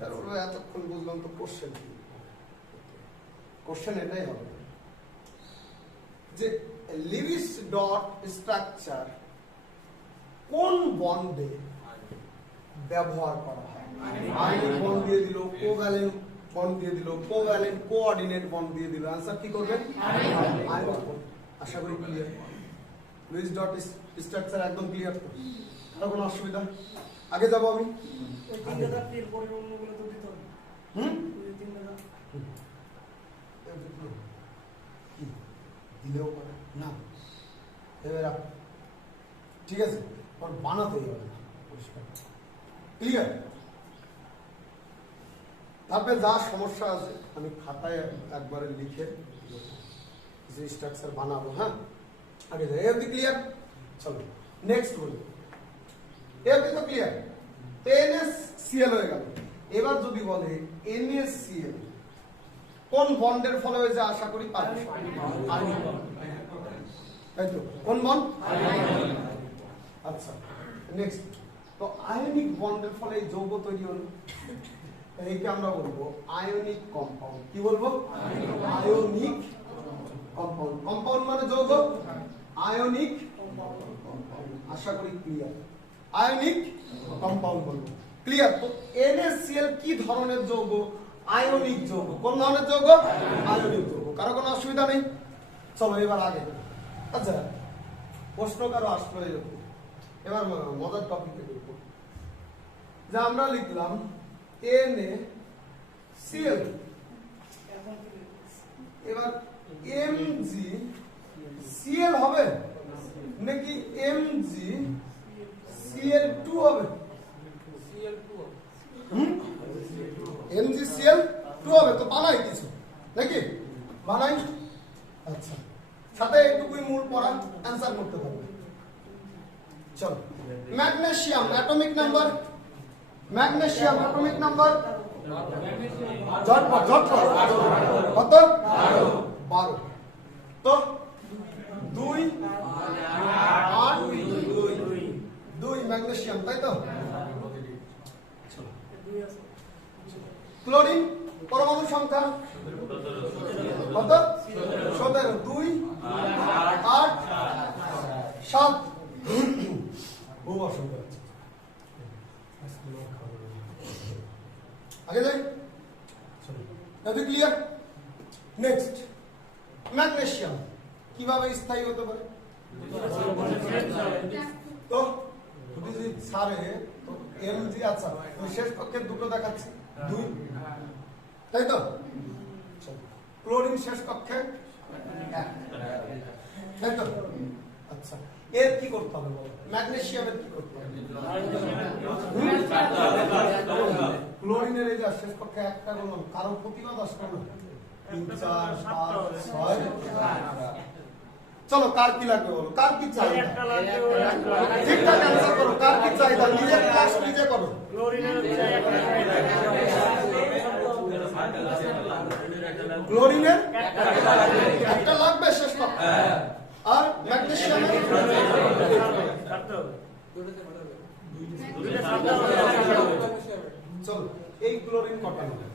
তারপরে এতক্ষণ বুঝলাম তো কোশ্চেন এটাই হবে যে লিউইস ডট স্ট্রাকচার কোন বন্ডে ব্যবহার করা হয় আয়নিক বন্ড দিয়ে দিল কোভ্যালেন্ট বন্ড দিয়ে দিল কোভ্যালেন্ট কোঅর্ডিনেট বন্ড দিয়ে দিল आंसर কি করবেন আয়নিক বন্ড আশা করি ক্লিয়ার লিউইস ডট স্ট্রাকচার একদম ক্লিয়ার তো আর কোনো অসুবিধা আগে যাব আমি এই তিন দাদা এর পরের অন্যগুলো তো দিতে হবে এই তিন দাদা দিলেও পারে না এবার ঠিক আছে আর বানাতেই হবে না পরিষ্কার ক্লিয়ার তারপরে যা সমস্যা আছে আমি খাতায় একবারে লিখে যে স্ট্রাকচার বানাবো হ্যাঁ আগে যাই এর ক্লিয়ার চলো নেক্সট বলি এর তো ক্লিয়ার NaCl হয়ে গেল এবার যদি বলে NaCl কোন বন্ডের ফলে হয়েছে আশা করি পারবে তাই তো কোন বন্ড আচ্ছা নেক্সট তো আয়নিক বন্ডের ফলে এই যৌগ তৈরি হলো এইকে আমরা বলবো আয়নিক কম্পাউন্ড কি বলবো আয়নিক কম্পাউন্ড মানে যৌগ আয়নিক আশা করি ক্লিয়ার আয়নিক কম্পাউন্ড বলবো ক্লিয়ার তো NaCl কি ধরনের যৌগ আয়নিক যৌগ কোন ধরনের যৌগ আয়নিক যৌগ কারো কোনো অসুবিধা নেই চলো এবার আগে আচ্ছা প্রশ্ন কারো আসলো এরকম এবার মজার টপিকে দেখব যে আমরা লিখলাম NaCl এবার MgCl হবে নাকি MgCl2 হবে MgCl2 হবে তো বানাই কিছু নাকি বানাই আচ্ছা সাথে একটুকুই মূল পড়া অ্যানসার করতে হবে চলো ম্যাগনেসিয়াম অ্যাটমিক নাম্বার ঝটপট কত 12 তো 2 8 2 ম্যাগনেসিয়াম তাই তো ক্লোরিন পরমাণু সংখ্যা কত 17 2 8 7 বহু অসংখ্য আগে যাই, ক্লিয়ার। নেক্সট, ম্যাগনেসিয়াম কিভাবে স্থায়ী হতে পারে? তো সারে তো এমজি, আচ্ছা শেষ কক্ষের দুটো দেখাচ্ছি, 2, তাই তো? ক্লোরিন শেষ কক্ষে 1, তাই তো? আচ্ছা, এর কি করতে হবে বলো? ম্যাগনেসিয়ামের কি করতে হবে? ক্লোরিনের এই যে শেষ কক্ষে 1টা বললাম, কারো প্রতিবাদ আসবে না? 3, 4, 5, 6, চলো কার কি লাগবে বলো, কার কি চাহিদা? ঠিকঠাক অ্যান্সার করো, কার কি চাহিদা? নিজের ক্লাস নিজে করো। ক্লোরিনের একটা লাগবে শেষ কক্ষে, আর ম্যাগনেসিয়ামের চলো এই ক্লোরিন কটা নেবে?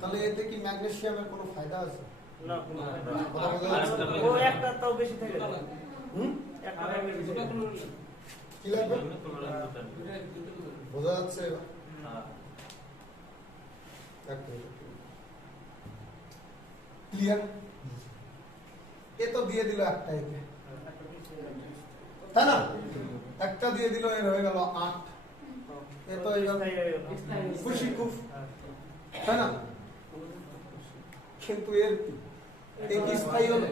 তাহলে এতে কি ম্যাগনেসিয়ামের কোনো ফায়দা আছে? কি লাগবে বোঝা যাচ্ছে? ক্লিয়ার? এ তো দিয়ে দিল একটা, এতে তাই না? একটা দিয়ে দিল, এর হয়ে গেল 8। এ তো খুশি খুব, তাই না? কিন্তু এর কি স্থায়ী হলো?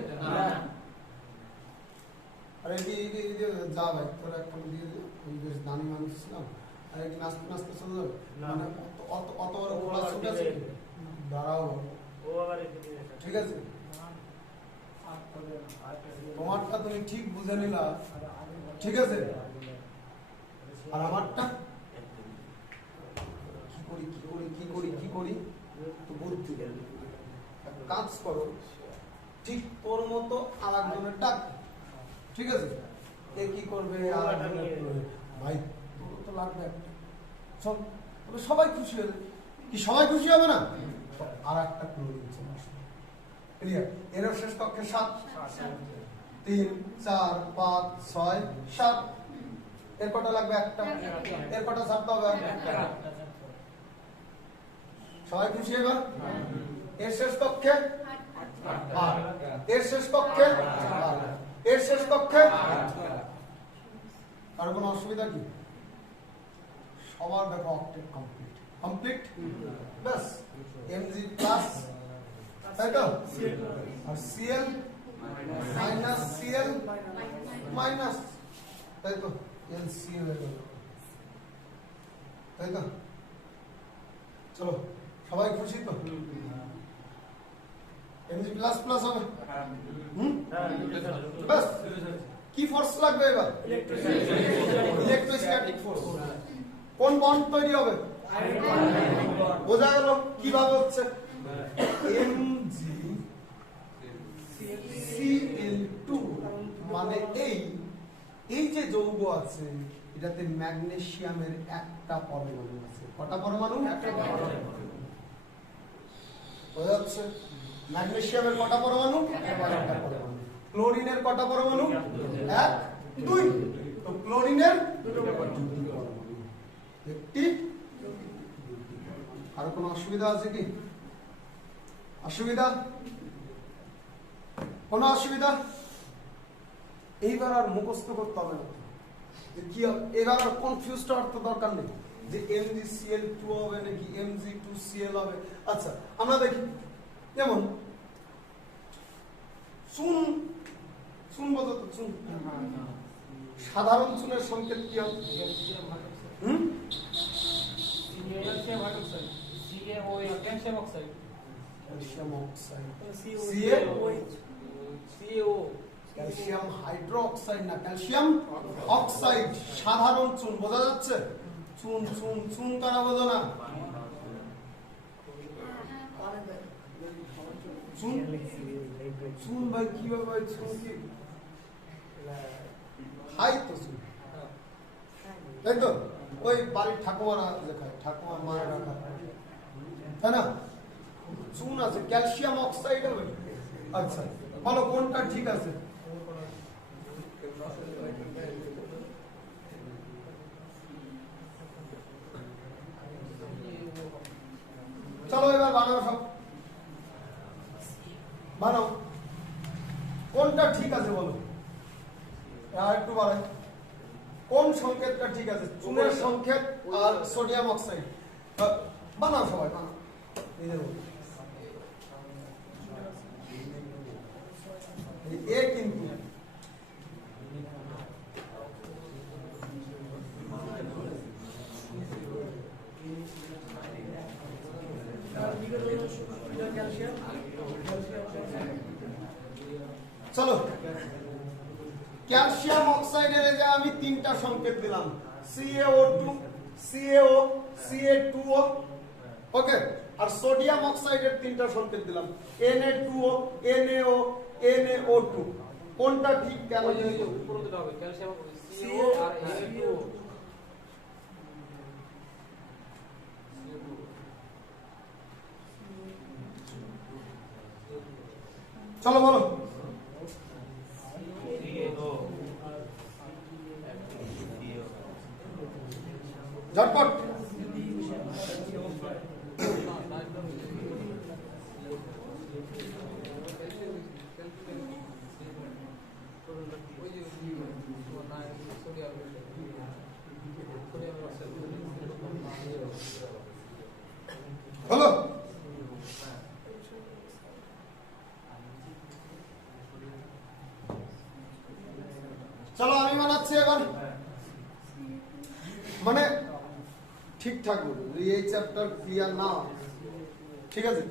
আর এই যে যা ভাই তোর একটা দিয়ে দিল, বেশ দামি মানুষ ছিলাম, আর এই নাচতে নাচতে চলে যাবে, মানে অত বড় ঘোড়া ছুটে আছে, দাঁড়াও, ঠিক আছে? তোমারটা তুমি ঠিক বুঝে নিলা, ঠিক আছে? আর আমারটা কি করি তো বুদ্ধি, কাজ করো, ঠিক তোর মতো আর একজনের ডাক, ঠিক আছে? এ কি করবে? ভাই তোর তো লাগবে একটা, চল তবে সবাই খুশি হবে। কি সবাই খুশি হবে না? আর একটা ক্লোরিন চলে আসবে, ক্লিয়ার? এর শেষ কক্ষে 7, 3, 4, 5, 6, 7। এর কটা লাগবে? একটা। এর কটা ছাড়তে হবে? একটা। সবাই খুশি এবার? এর শেষ কক্ষে 8, এর শেষ কক্ষে 8, এর শেষ কক্ষে। আর কোনো অসুবিধা কি? সবার দেখো অক্টেট কমপ্লিট, বাস Mg প্লাস, তাই তো? আর Cl মাইনাস Cl মাইনাস, তাই তো? LCl হয়ে গেল, তাই তো? চলো সবাই খুশি তো? Mg প্লাস প্লাস হবে, বাস। কি ফোর্স লাগবে এবার? Electrostatic force. কোন বন্ড তৈরি হবে? বোঝা গেল কিভাবে হচ্ছে? MgCl2, মানে এই যে যৌগ আছে এটাতে ম্যাগনেসিয়ামের একটা পরমাণু আছে। কটা পরমাণু? বোঝা যাচ্ছে? ম্যাগনেসিয়ামের কটা পরমাণু? একটা পরমাণু। ক্লোরিনের কটা পরমাণু? 1, 2। তো ক্লোরিনের দুটো পরমাণু, একটি। আর কোনো অসুবিধা আছে কি? অসুবিধা? কোনো অসুবিধা? এইবার আর মুখস্থ করতে হবে না যে কি, এবার আর কনফিউজ হওয়ার তো দরকার নেই যে MgCl2 হবে নাকি Mg2Cl হবে। আচ্ছা আমরা দেখি, যেমন চুন বোঝো তো? চুন, সাধারণ চুনের সংকেত কি হবে? ক্যালসিয়াম অক্সাইড, ক্যালসিয়াম হাইড্রোক্সাইড না, ক্যালসিয়াম অক্সাইড। সাধারণ চুন, বোঝা যাচ্ছে? চুন চুন চুন কারা বোঝো না? চুন চুন ভাই কিভাবে ভাই? চুন কি খাই তো চুন, তাই তো? ওই বাড়ির ঠাকুমারা যে খায়, ঠাকুমার মায়েরা খায়, তাই না? চুন আছে, ক্যালসিয়াম অক্সাইড হবে। আচ্ছা বলো কোনটা ঠিক আছে? এবার বানাও সব, বানাও। কোনটা ঠিক আছে বলো? আর একটু বাড়াই। কোন সংকেতটা ঠিক আছে? চুনের সংকেত আর সোডিয়াম অক্সাইড। বানাও সবাই, বানাও নিজের মতো। এ কিন্তু চলো, ক্যালসিয়াম অক্সাইডের যে আমি তিনটা সংকেত দিলাম, CaO2, CaO, Ca2O, ওকে। আর সোডিয়াম অক্সাইডের তিনটা সংকেত দিলাম, Na2O, NaO, NaO2। কোনটা ঠিক কেন? উপরে দিতে হবে ক্যালসিয়াম CO আর Na2O। চলো বলো। ঝটপট। হলো? চলো আমি বানাচ্ছি এবার। মানে ঠিকঠাক বলবো, এই চ্যাপ্টার ক্লিয়ার না, ঠিক আছে,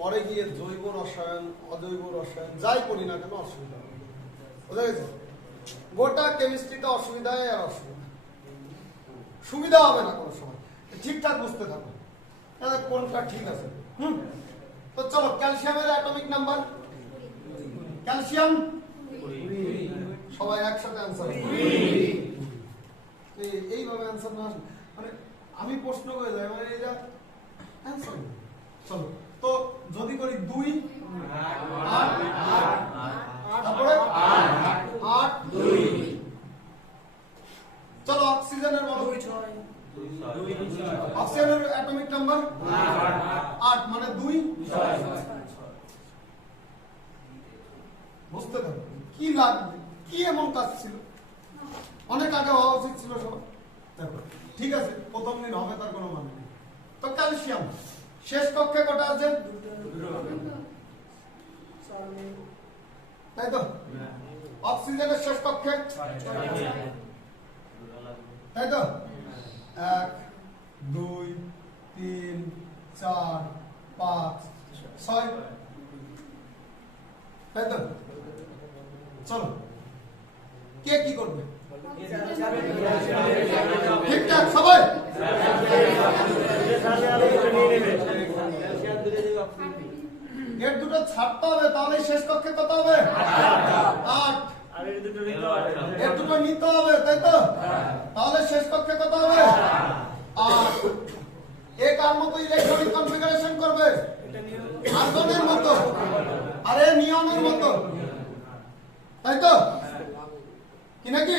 পরে গিয়ে জৈব রসায়ন, অজৈব রসায়ন যাই করি না কেন অসুবিধা হবে, বুঝা গেছে? গোটা কেমিস্ট্রিতে অসুবিধায় আর অসুবিধা, সুবিধা হবে না কোনো সময়। ঠিকঠাক বুঝতে থাকো কোনটা ঠিক আছে। তো চলো, ক্যালসিয়ামের অ্যাটমিক নাম্বার, ক্যালসিয়াম সবাই একসাথে অ্যান্সার। এইভাবে অ্যান্সার না আসে, মানে আমি প্রশ্ন করে যাই, মানে এটা অ্যান্সার। চলো, তো যদি করি 2 8 তারপরে 8 2। চলো অক্সিজেনের বলো, অক্সিজেনের অ্যাটমিক নাম্বার 8, মানে 2 6। বুঝতে পারো কি লাগবে, কি এমন কাজ ছিল, অনেক আগে হওয়া উচিত ছিল সবার। দেখো ঠিক আছে, প্রথম দিন হবে তার কোনো মানে নেই। তো ক্যালসিয়াম শেষ কক্ষে কটা আছে? তাই তো। অক্সিজেনের শেষ কক্ষে তাই তো, 1 2 3 4 5 6, তাই তো। চলো, কে কি করবে? ঠিকঠাক সবাই। এর দুটো ছাড়তে হবে, তাহলে শেষ কক্ষে কত হবে? 8। এর দুটো নিতে হবে, তাই তো, তাহলে শেষ কক্ষে কত হবে? 8। এ কার মতো ইলেকট্রনিক কনফিগারেশন করবে? আর্গনের মতো, আর এ নিয়নের মতো, তাই তো, কি নাকি?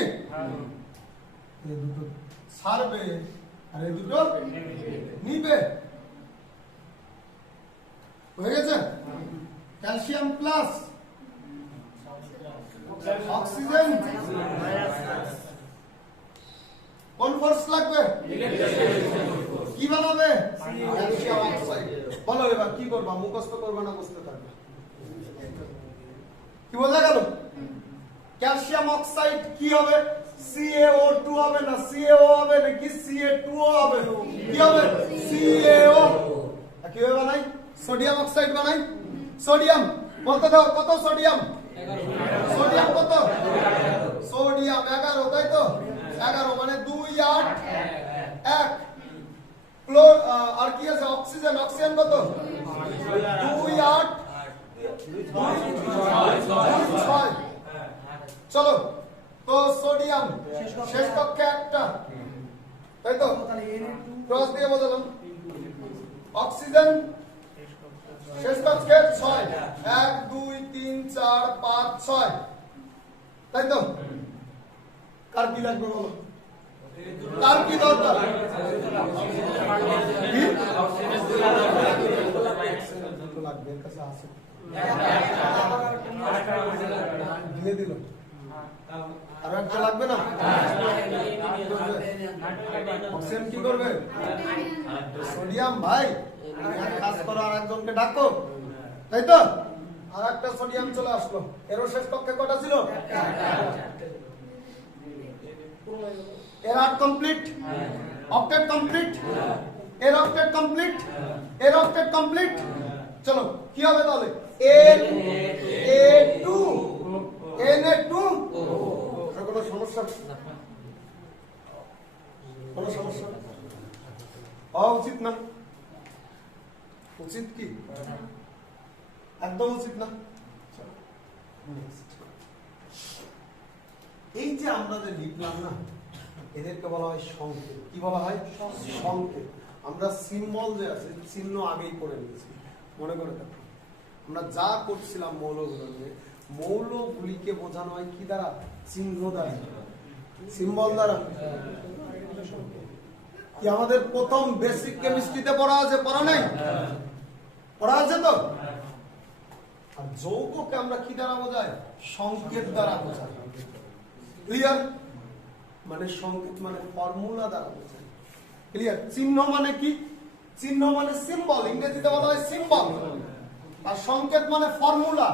এই দুটো ছাড়বে আর এই দুটো নিবে, হয়ে গেছে। ক্যালসিয়াম প্লাস অক্সিজেন, কোন ফোর্স লাগবে? কি বানাবে? Calcium oxide. বলো এবার কি করবা, মুখস্থ করবা না বুঝতে থাকবে? কি বোঝা গেল? ক্যালসিয়াম অক্সাইড কি হবে? CaO2 হবে না CaO হবে নাকি Ca2O হবে? কি হবে? CaO। কিভাবে বানাই? সোডিয়াম অক্সাইড বানাই। সোডিয়াম বলতে দাও, কত সোডিয়াম? 11। সোডিয়াম কত? সোডিয়াম 11, তাই তো, 11 মানে 2 8 1। আর কি আছে? অক্সিজেন, অক্সিজেন কত? 2 8 2 6। চলো, তো সোডিয়াম শেষ কক্ষে একটা, তাই তো, ক্রস দিয়ে বোঝালাম। অক্সিজেন শেষ কক্ষে 6, 1 2 3 4 5 6, তাই তো। কার কি লাগবে বলো? তার কি দরকার? কি? দুটো লাগবে, এর কাছে আছে। দিয়ে দিল। আর একটা লাগবে না? অক্সিজেন কি করবে? সোডিয়াম ভাই, এক কাজ করো, আর একজনকে ডাকো, তাই তো? আর একটা সোডিয়াম চলে আসলো। এরও শেষ কক্ষে কটা ছিল? এর আট কমপ্লিট, অক্টেট কমপ্লিট, এর অক্টেট কমপ্লিট, এর অক্টেট কমপ্লিট। চলো কি হবে তাহলে? A2 Na2। কোনো সমস্যা? কোনো সমস্যা হওয়া উচিত না? উচিত কি? একদম উচিত না। এই যে আমরা যে লিখলাম না, এদেরকে বলা হয় সংকেত। কি বলা হয়? সংকেত। আমরা সিম্বল যে আছে, চিহ্ন আগেই করে নিয়েছি, মনে করে দেখো। আমরা যা করছিলাম মৌলগুলো নিয়ে, মৌলগুলিকে বোঝানো হয় কি দ্বারা? চিহ্ন দ্বারা, সিম্বল দ্বারা। কি আমাদের প্রথম বেসিক কেমিস্ট্রিতে পড়া আছে? পড়া নাই? পড়া আছে তো? আর যৌগকে আমরা কি দ্বারা বোঝাই? সংকেত দ্বারা বোঝাই। ক্লিয়ার? মানে সংকেত মানে ফর্মুলা দ্বারা বোঝাই। ক্লিয়ার? চিহ্ন মানে কি? চিহ্ন মানে সিম্বল, ইংরেজিতে বলা হয় সিম্বল। আর সংকেত মানে ফর্মুলা।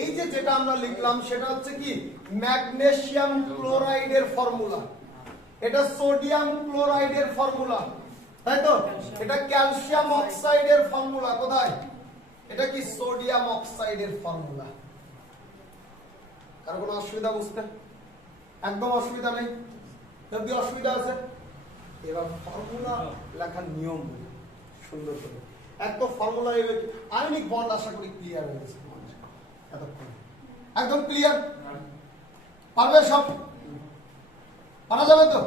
এই যে যেটা আমরা লিখলাম সেটা হচ্ছে কি? ম্যাগনেসিয়াম ক্লোরাইডের ফর্মুলা। এটা সোডিয়াম ক্লোরাইডের ফর্মুলা, তাই তো? এটা ক্যালসিয়াম অক্সাইডের ফর্মুলা। কোথায়? এটা কি? সোডিয়াম অক্সাইডের ফর্মুলা। কার কোনো অসুবিধা বুঝতে? একদম অসুবিধা নেই। যদি অসুবিধা আছে, এবার ফর্মুলা লেখার নিয়ম সুন্দর করে। এক তো ফর্মুলা আয়নিক বন্ড আশা করি ক্লিয়ার হয়ে গেছে এতক্ষণ। একদম ক্লিয়ার? পারবে সব? পারা যাবে তো?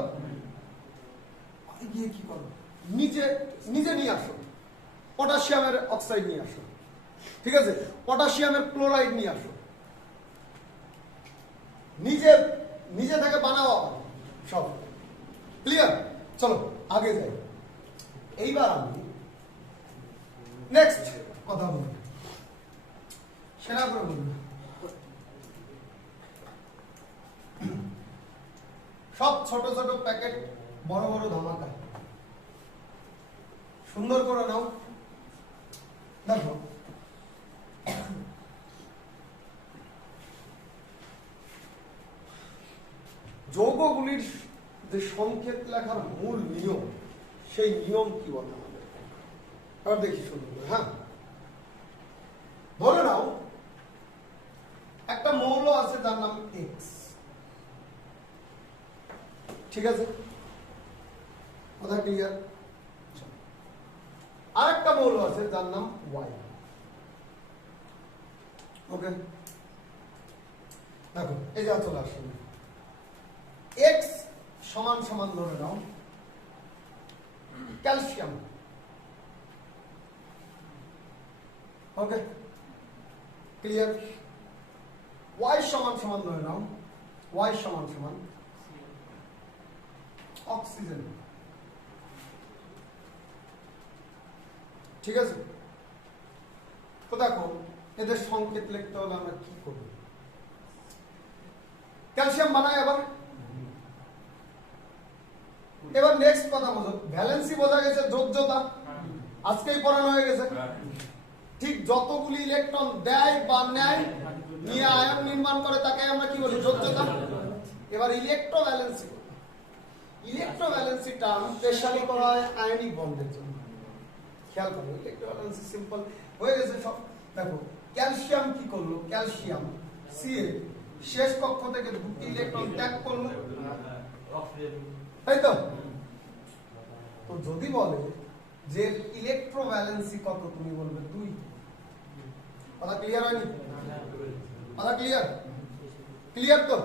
গিয়ে কি করো? নিজে নিজে নিয়ে আসো পটাশিয়ামের অক্সাইড নিয়ে আসো, ঠিক আছে? পটাশিয়ামের ক্লোরাইড নিয়ে আসো, নিজে নিজে থেকে বানাও সব। ক্লিয়ার? চলো আগে যাই। এইবার আমি নেক্সট কথা বলবো, সেরা করে বলবো। সব ছোট ছোট প্যাকেট, বড় বড় ধামাকা। সুন্দর করে নাও। দেখো, যৌগগুলির যে সংকেত লেখার মূল নিয়ম, সেই নিয়ম কি বলে আমাদের? আবার দেখি সুন্দর করে। হ্যাঁ, ধরে নাও একটা মৌল আছে যার নাম এক্স, ঠিক আছে? কথা ক্লিয়ার? আরেকটা মৌল আছে যার নাম ওয়াই। ওকে, দেখো এই যা চলে আসলে এক্স সমান সমান ধরে নাও ক্যালসিয়াম। ওকে, ক্লিয়ার? ওয়াই সমান সমান ধরে নাও, ওয়াই সমান সমান অক্সিজেন, ঠিক আছে? তো দেখো, এদের সংকেত লিখতে হলে আমরা কি করব? ক্যালসিয়াম বানাই আবার। এবার নেক্সট কথা বোঝো, ভ্যালেন্সি বোঝা গেছে, যোজ্যতা আজকেই পড়ানো হয়ে গেছে। ঠিক যতগুলি ইলেকট্রন দেয় বা নেয়, নিয়ে আয়ন নির্মাণ করে, তাকে আমরা কি বলি? যোজ্যতা। এবার ইলেকট্রোভ্যালেন্সি, ইলেকট্রোভ্যালেন্সি টার্ম স্পেশালি করা হয় আয়নিক বন্ডের জন্য। খেয়াল করো, ইলেকট্রোভ্যালেন্সি সিম্পল হয়ে গেছে সব। দেখো, ক্যালসিয়াম কি করলো? ক্যালসিয়াম সিএ শেষ কক্ষ থেকে দুটি ইলেকট্রন ত্যাগ করলো, তাই তো? তো যদি বলে যে ইলেকট্রোভ্যালেন্সি কত, তুমি বলবে 2। কথা ক্লিয়ার হয়নি? কথা ক্লিয়ার? ক্লিয়ার তো?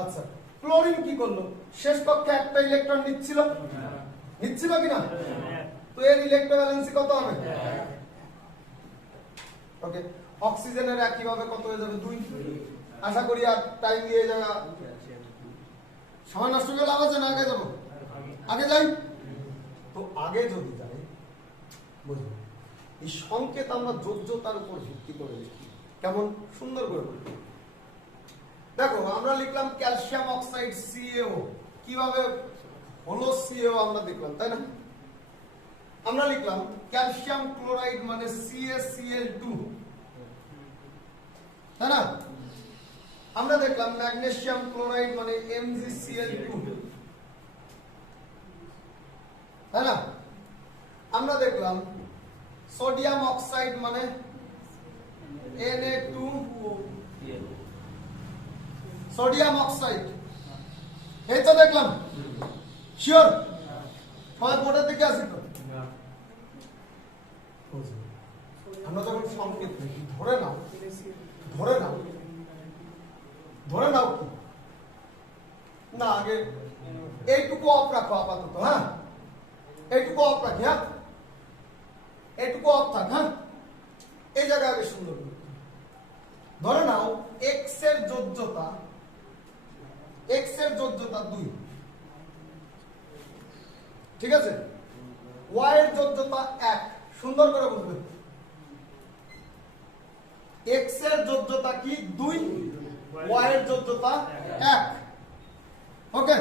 আচ্ছা, ক্লোরিন কি করলো? শেষ কক্ষে একটা ইলেকট্রন নিচ্ছিল, নিচ্ছিল কিনা? তো এর ইলেকট্রোভ্যালেন্সি কত হবে? ওকে, অক্সিজেনের একইভাবে কত হয়ে যাবে? 2। আশা করি আর টাইম দিয়ে যাওয়া সময় নষ্ট করে লাভ আছে না? আগে যাবো। আগে যাই, তো আগে যদি যাই বুঝবো এই সংকেত আমরা যোগ্যতার উপর ভিত্তি করে লিখি। কেমন সুন্দর করে বলি। দেখো আমরা লিখলাম ক্যালসিয়াম অক্সাইড CaO, কিভাবে হলো CaO আমরা দেখলাম, তাই না? আমরা লিখলাম ক্যালসিয়াম ক্লোরাইড মানে CaCl2, তাই না? আমরা দেখলাম ম্যাগনেসিয়াম ক্লোরাইড মানে MgCl2, তাই না? আমরা দেখলাম সোডিয়াম অক্সাইড মানে Na2O, সোডিয়াম অক্সাইড। এই তো দেখলাম, শিওর সবাই বোর্ডের দিকে আসি তো। আমরা যখন সংকেত লিখি, ধরে নাও কি না, আগে এইটুকু অফ রাখো আপাতত, হ্যাঁ এইটুকু অফ রাখি, হ্যাঁ এইটুকু অফ থাক, হ্যাঁ এই জায়গায় আগে সুন্দর করে ধরে নাও এক্স এর যোজ্যতা 2, ঠিক আছে? ওয়াই এর যোজ্যতা 1, সুন্দর করে বুঝবে। এক্স এর যোজ্যতা কি 2, ওয়াই এর যোজ্যতা 1, ওকে?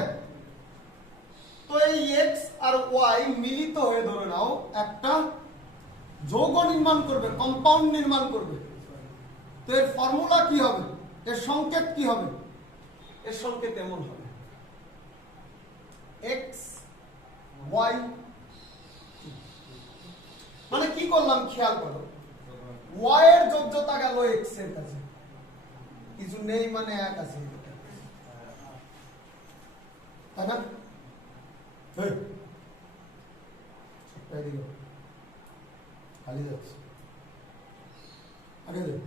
তো এই এক্স আর ওয়াই মিলিত হয়ে ধরে নাও একটা যৌগ নির্মাণ করবে, কম্পাউন্ড নির্মাণ করবে। তো এর ফর্মুলা কি হবে, এর সংকেত কি হবে? এর সংকেত এমন হবে এক্স ওয়াই, মানে কি করলাম খেয়াল করো, ওয়াই এর যোজ্যতা গেল এক্স এর কাছে, কিছু নেই মানে 1 আছে, তাই না? খালি যাচ্ছে আগে যাবে।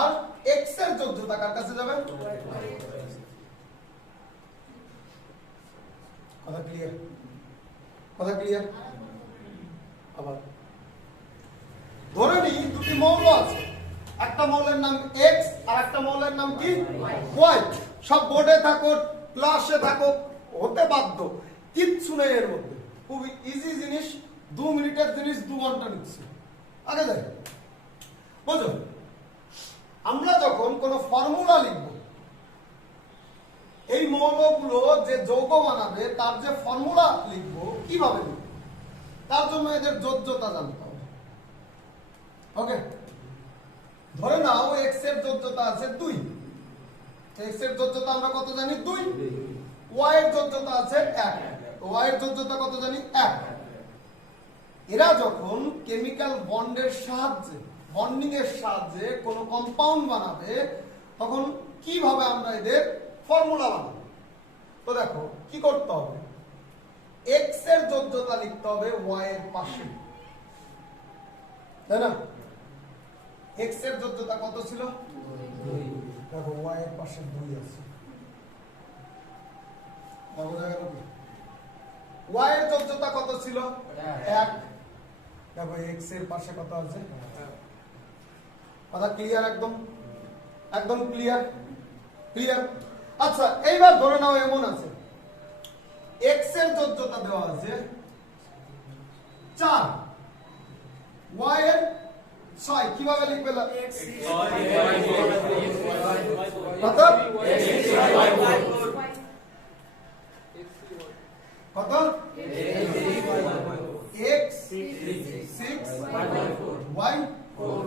আর এক্স এর যোজ্যতা কার কাছে যাবে? কথা ক্লিয়ার? আবার ধরে নিই দুটি মৌল আছে, একটা মৌলের নাম এক্স আর একটা মৌলের নাম কি ওয়াই। সব বোর্ডে থাকো, ক্লাসে থাকো, হতে বাধ্য, কিচ্ছু নেই এর মধ্যে, খুব ইজি জিনিস, 2 মিনিটের জিনিস 2 ঘন্টা নিচ্ছে। আগে যাই, বুঝো আমরা যখন কোন ফর্মুলা লিখব, এই মৌলগুলো যে যৌগ বানাবে তার যে ফর্মুলা লিখব, কিভাবে লিখব, তার জন্য এদের যোজ্যতা জানতে হবে। ওকে, ধরে নাও এক্স এর যোজ্যতা আছে 2, এক্স এর যোজ্যতা আমরা কত জানি 2, ওয়াই এর যোজ্যতা আছে 1, ওয়াই এর যোজ্যতা কত জানি 1। এরা যখন কেমিক্যাল বন্ডের সাহায্যে, বন্ডিং এর সাহায্যে কোনো কম্পাউন্ড বানাবে, তখন কিভাবে আমরা এদের ফর্মুলা বানাবো? তো দেখো কি করতে হবে, এক্স এর যোজ্যতা লিখতে হবে ওয়াই এর পাশে, তাই না? এক্স এর যোজ্যতা কত ছিল? 2, দেখো ওয়াই এর পাশে 2 আছে, ওয়াই এর যোজ্যতা কত ছিল? 1, দেখো এক্স এর পাশে কত আছে? কথা ক্লিয়ার? একদম ক্লিয়ার। আচ্ছা এইবার ধরে নাও এমন আছে, এক্স এর যোজ্যতা দেওয়া আছে 4, ওয়াই এর 6, কিভাবে লিখবে? কত? কত? x 6 y 4।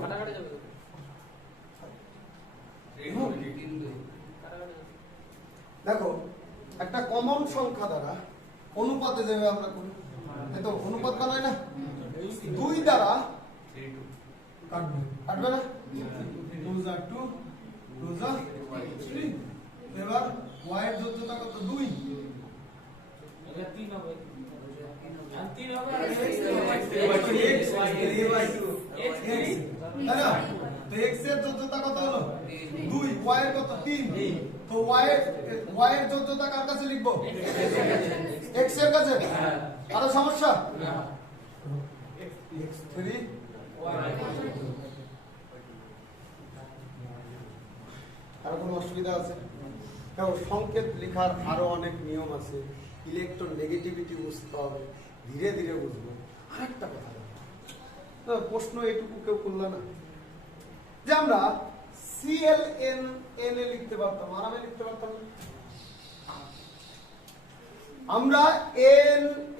দেখো একটা কমন সংখ্যা দ্বারা অনুপাতে যাবে, আমরা করি এই তো অনুপাত বানাই না, 2 দ্বারা কাটবে না, 2 যা 2, 2 যা 3। এবার y এর যোজ্যতা কত? 2, এটা 3 হবে, আর 3 হবে, আর তো x এর যোজ্যতা কত হলো? 2, y এর কত? 3। তো y এর যোজ্যতা কার কাছে লিখবো? x এর কাছে। আরো সমস্যা? x3 আর কোনো অসুবিধা আছে? দেখো সংকেত লেখার আরো অনেক নিয়ম আছে, ইলেকট্রোনেগেটিভিটি বুঝতে হবে, ধীরে ধীরে বুঝবো। আরেকটা কথা তো প্রশ্ন এটুকু কেউ করল না যে আমরা CLN এ লিখতে পারতাম, আরামে লিখতে পারতাম না? আমরা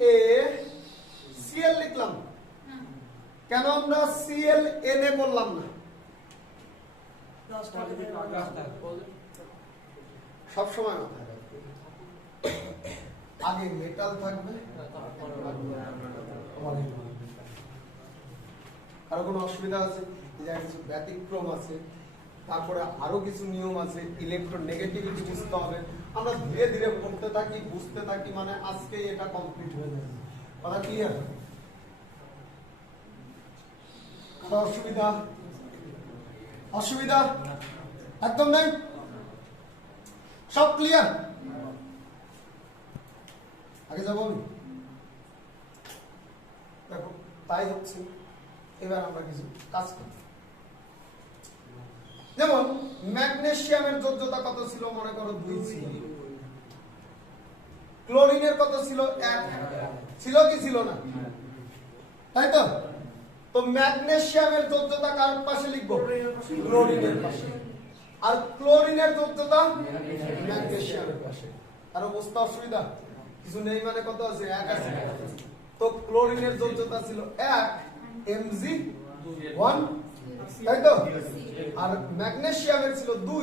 NaCl লিখলাম, কেন আমরা ClNA বললাম না? সব সময় মাথায় রাখবে, আগে মেটাল থাকবে, আরো কোনো অসুবিধা আছে? কিছু ব্যতিক্রম আছে, তারপরে আরো কিছু নিয়ম আছে, ইলেকট্রোনেগেটিভিটি বুঝতে হবে। আমরা ধীরে ধীরে পড়তে থাকি, বুঝতে থাকি, মানে আজকে এটা কমপ্লিট হয়ে যাবে। কথা ক্লিয়ার? অসুবিধা অসুবিধা একদম নাই, সব ক্লিয়ার? আগে যাবো আমি, দেখো তাই হচ্ছে। এবার আমরা কিছু কাজ করি, যেমন ম্যাগনেসিয়ামের যোজ্যতা কত ছিল? মনে করো 2 ছিল। ক্লোরিনের কত ছিল? 1 ছিল কি ছিল না? তাই তো? তো ম্যাগনেসিয়ামের যোজ্যতা কার পাশে লিখবো? ক্লোরিনের পাশে। আর ক্লোরিনের যোজ্যতা ম্যাগনেসিয়ামের পাশে। আর বুঝতে অসুবিধা কিছু নেই, মানে কত আছে? 1 আছে। তো ক্লোরিনের যোজ্যতা ছিল 1 Mg1, তাই তো? আর ম্যাগনেসিয়ামের ছিল 2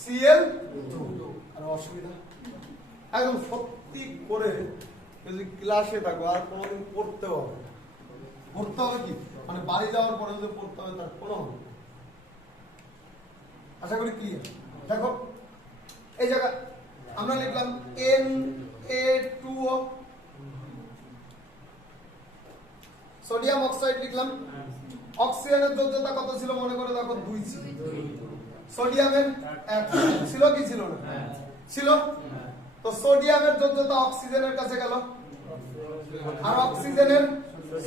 Cl2। আর অসুবিধা একদম সত্যি করে যদি ক্লাসে থাকো আর কোনোদিন পড়তে হবে, পড়তে হবে কি মানে বাড়ি যাওয়ার পরে যদি পড়তে হবে তার কোনো হবে। আশা করি ক্লিয়ার। দেখো এই জায়গা আমরা লিখলাম Na2O, সোডিয়াম অক্সাইড লিখলাম। অক্সিজেনের যোজ্যতা কত ছিল? মনে করে দেখো 2 ছিল। সোডিয়ামের 1 ছিল কি ছিল না? ছিল। তো সোডিয়ামের যোজ্যতা অক্সিজেনের কাছে গেল, আর অক্সিজেনের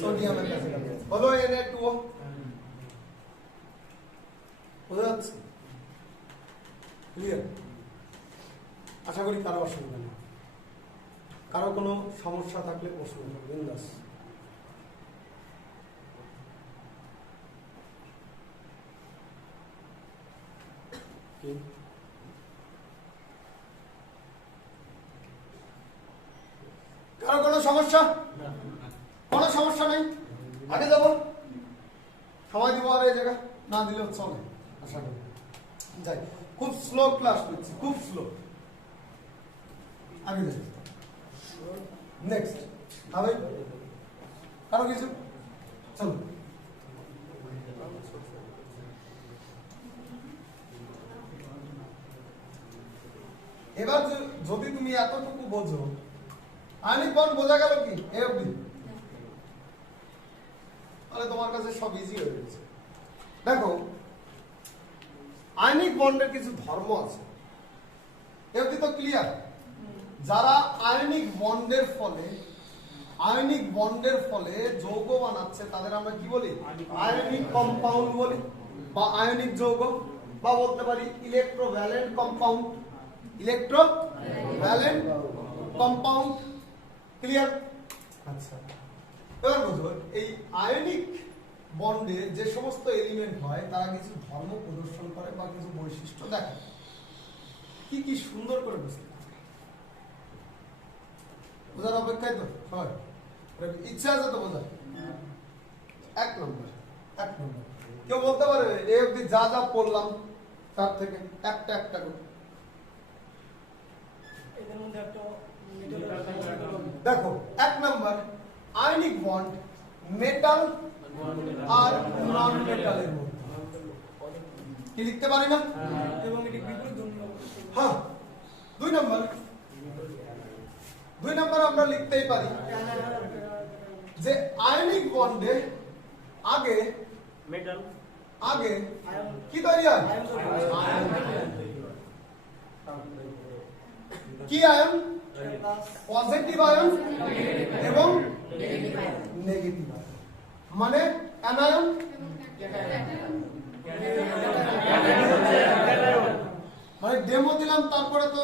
সোডিয়ামের কাছে গেল, হলো Na2O। বুঝা যাচ্ছে? ক্লিয়ার? আশা করি কারো অসুবিধা নেই। কারো কোনো সমস্যা থাকলে প্রশ্ন করবেন। বিন্দাস। কারো কোনো সমস্যা? কোনো সমস্যা নেই, আগে যাবো, সময় দিব আর এই জায়গা না দিলেও চলে। আশা করি যাই, খুব স্লো ক্লাস করছি, খুব স্লো। আগে যাই, নেক্সট হবে কারো কিছু? চলো এবার যদি তুমি এতটুকু বোঝো, আয়নিক বন্ড বোঝা গেল কি এ অবধি, তাহলে তোমার কাছে সব ইজি হয়ে গেছে। দেখো আয়নিক বন্ডের কিছু ধর্ম আছে, এ অবধি তো ক্লিয়ার? যারা আয়নিক বন্ডের ফলে যৌগ বানাচ্ছে তাদের আমরা কি বলি? আয়নিক কম্পাউন্ড বলি, বা আয়নিক যৌগ, বা বলতে পারি electrovalent compound. Electrovalent compound, clear? আচ্ছা, এবার বুঝো এই আয়নিক বন্ডে যে সমস্ত এলিমেন্ট হয় তারা কিছু ধর্ম প্রদর্শন করে বা কিছু বৈশিষ্ট্য দেখায়। কি কি সুন্দর করে বুঝতে বোঝার অপেক্ষায় তো সবাই ইচ্ছা আছে তো বোঝার। 1 নম্বর কেউ বলতে পারবে এই অবধি যা যা পড়লাম তার থেকে একটা একটা করে? দেখো 1 নম্বর আয়নিক বন্ড মেটাল আর নন মেটালের মধ্যে, কি লিখতে পারি না? এবং এটি বিপরীত ধর্মী। হ্যাঁ। 2 নম্বর আমরা লিখতেই পারি যে আয়নিক বন্ডে আগে কি তৈরি হয়? কি আয়ন? পজিটিভ আয়ন এবং নেগেটিভ আয়ন, মানে অ্যানায়ন মানে ডেমো দিলাম, তারপরে তো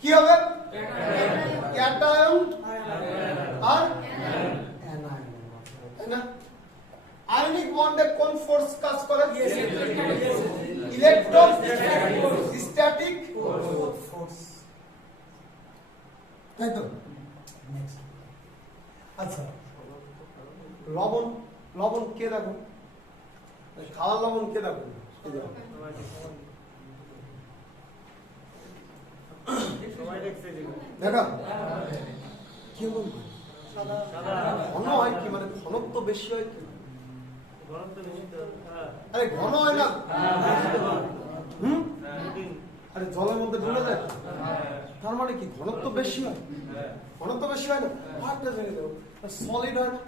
কি হবে? ক্যাটায়ন আর অ্যানায়ন, তাই না? আয়নিক বন্ডে কোন ফোর্স কাজ করে? ইলেকট্রোস্ট্যাটিক ফোর্স, তাই তো? আচ্ছা, লবণ, লবণ কে দেখো, খাওয়ার লবণ কে দেখো? দেখা কি বলবো, ঘন হয় কি, মানে ঘনত্ব বেশি হয় কি? আরে ঘন হয় না, আরে জলের মধ্যে ঢুলে যায়, তার মানে কি ঘনত্ব বেশি হয়? ঘনত্ব বেশি হয় না, আরেকটা জেনে দেবো, সলিড হয় না?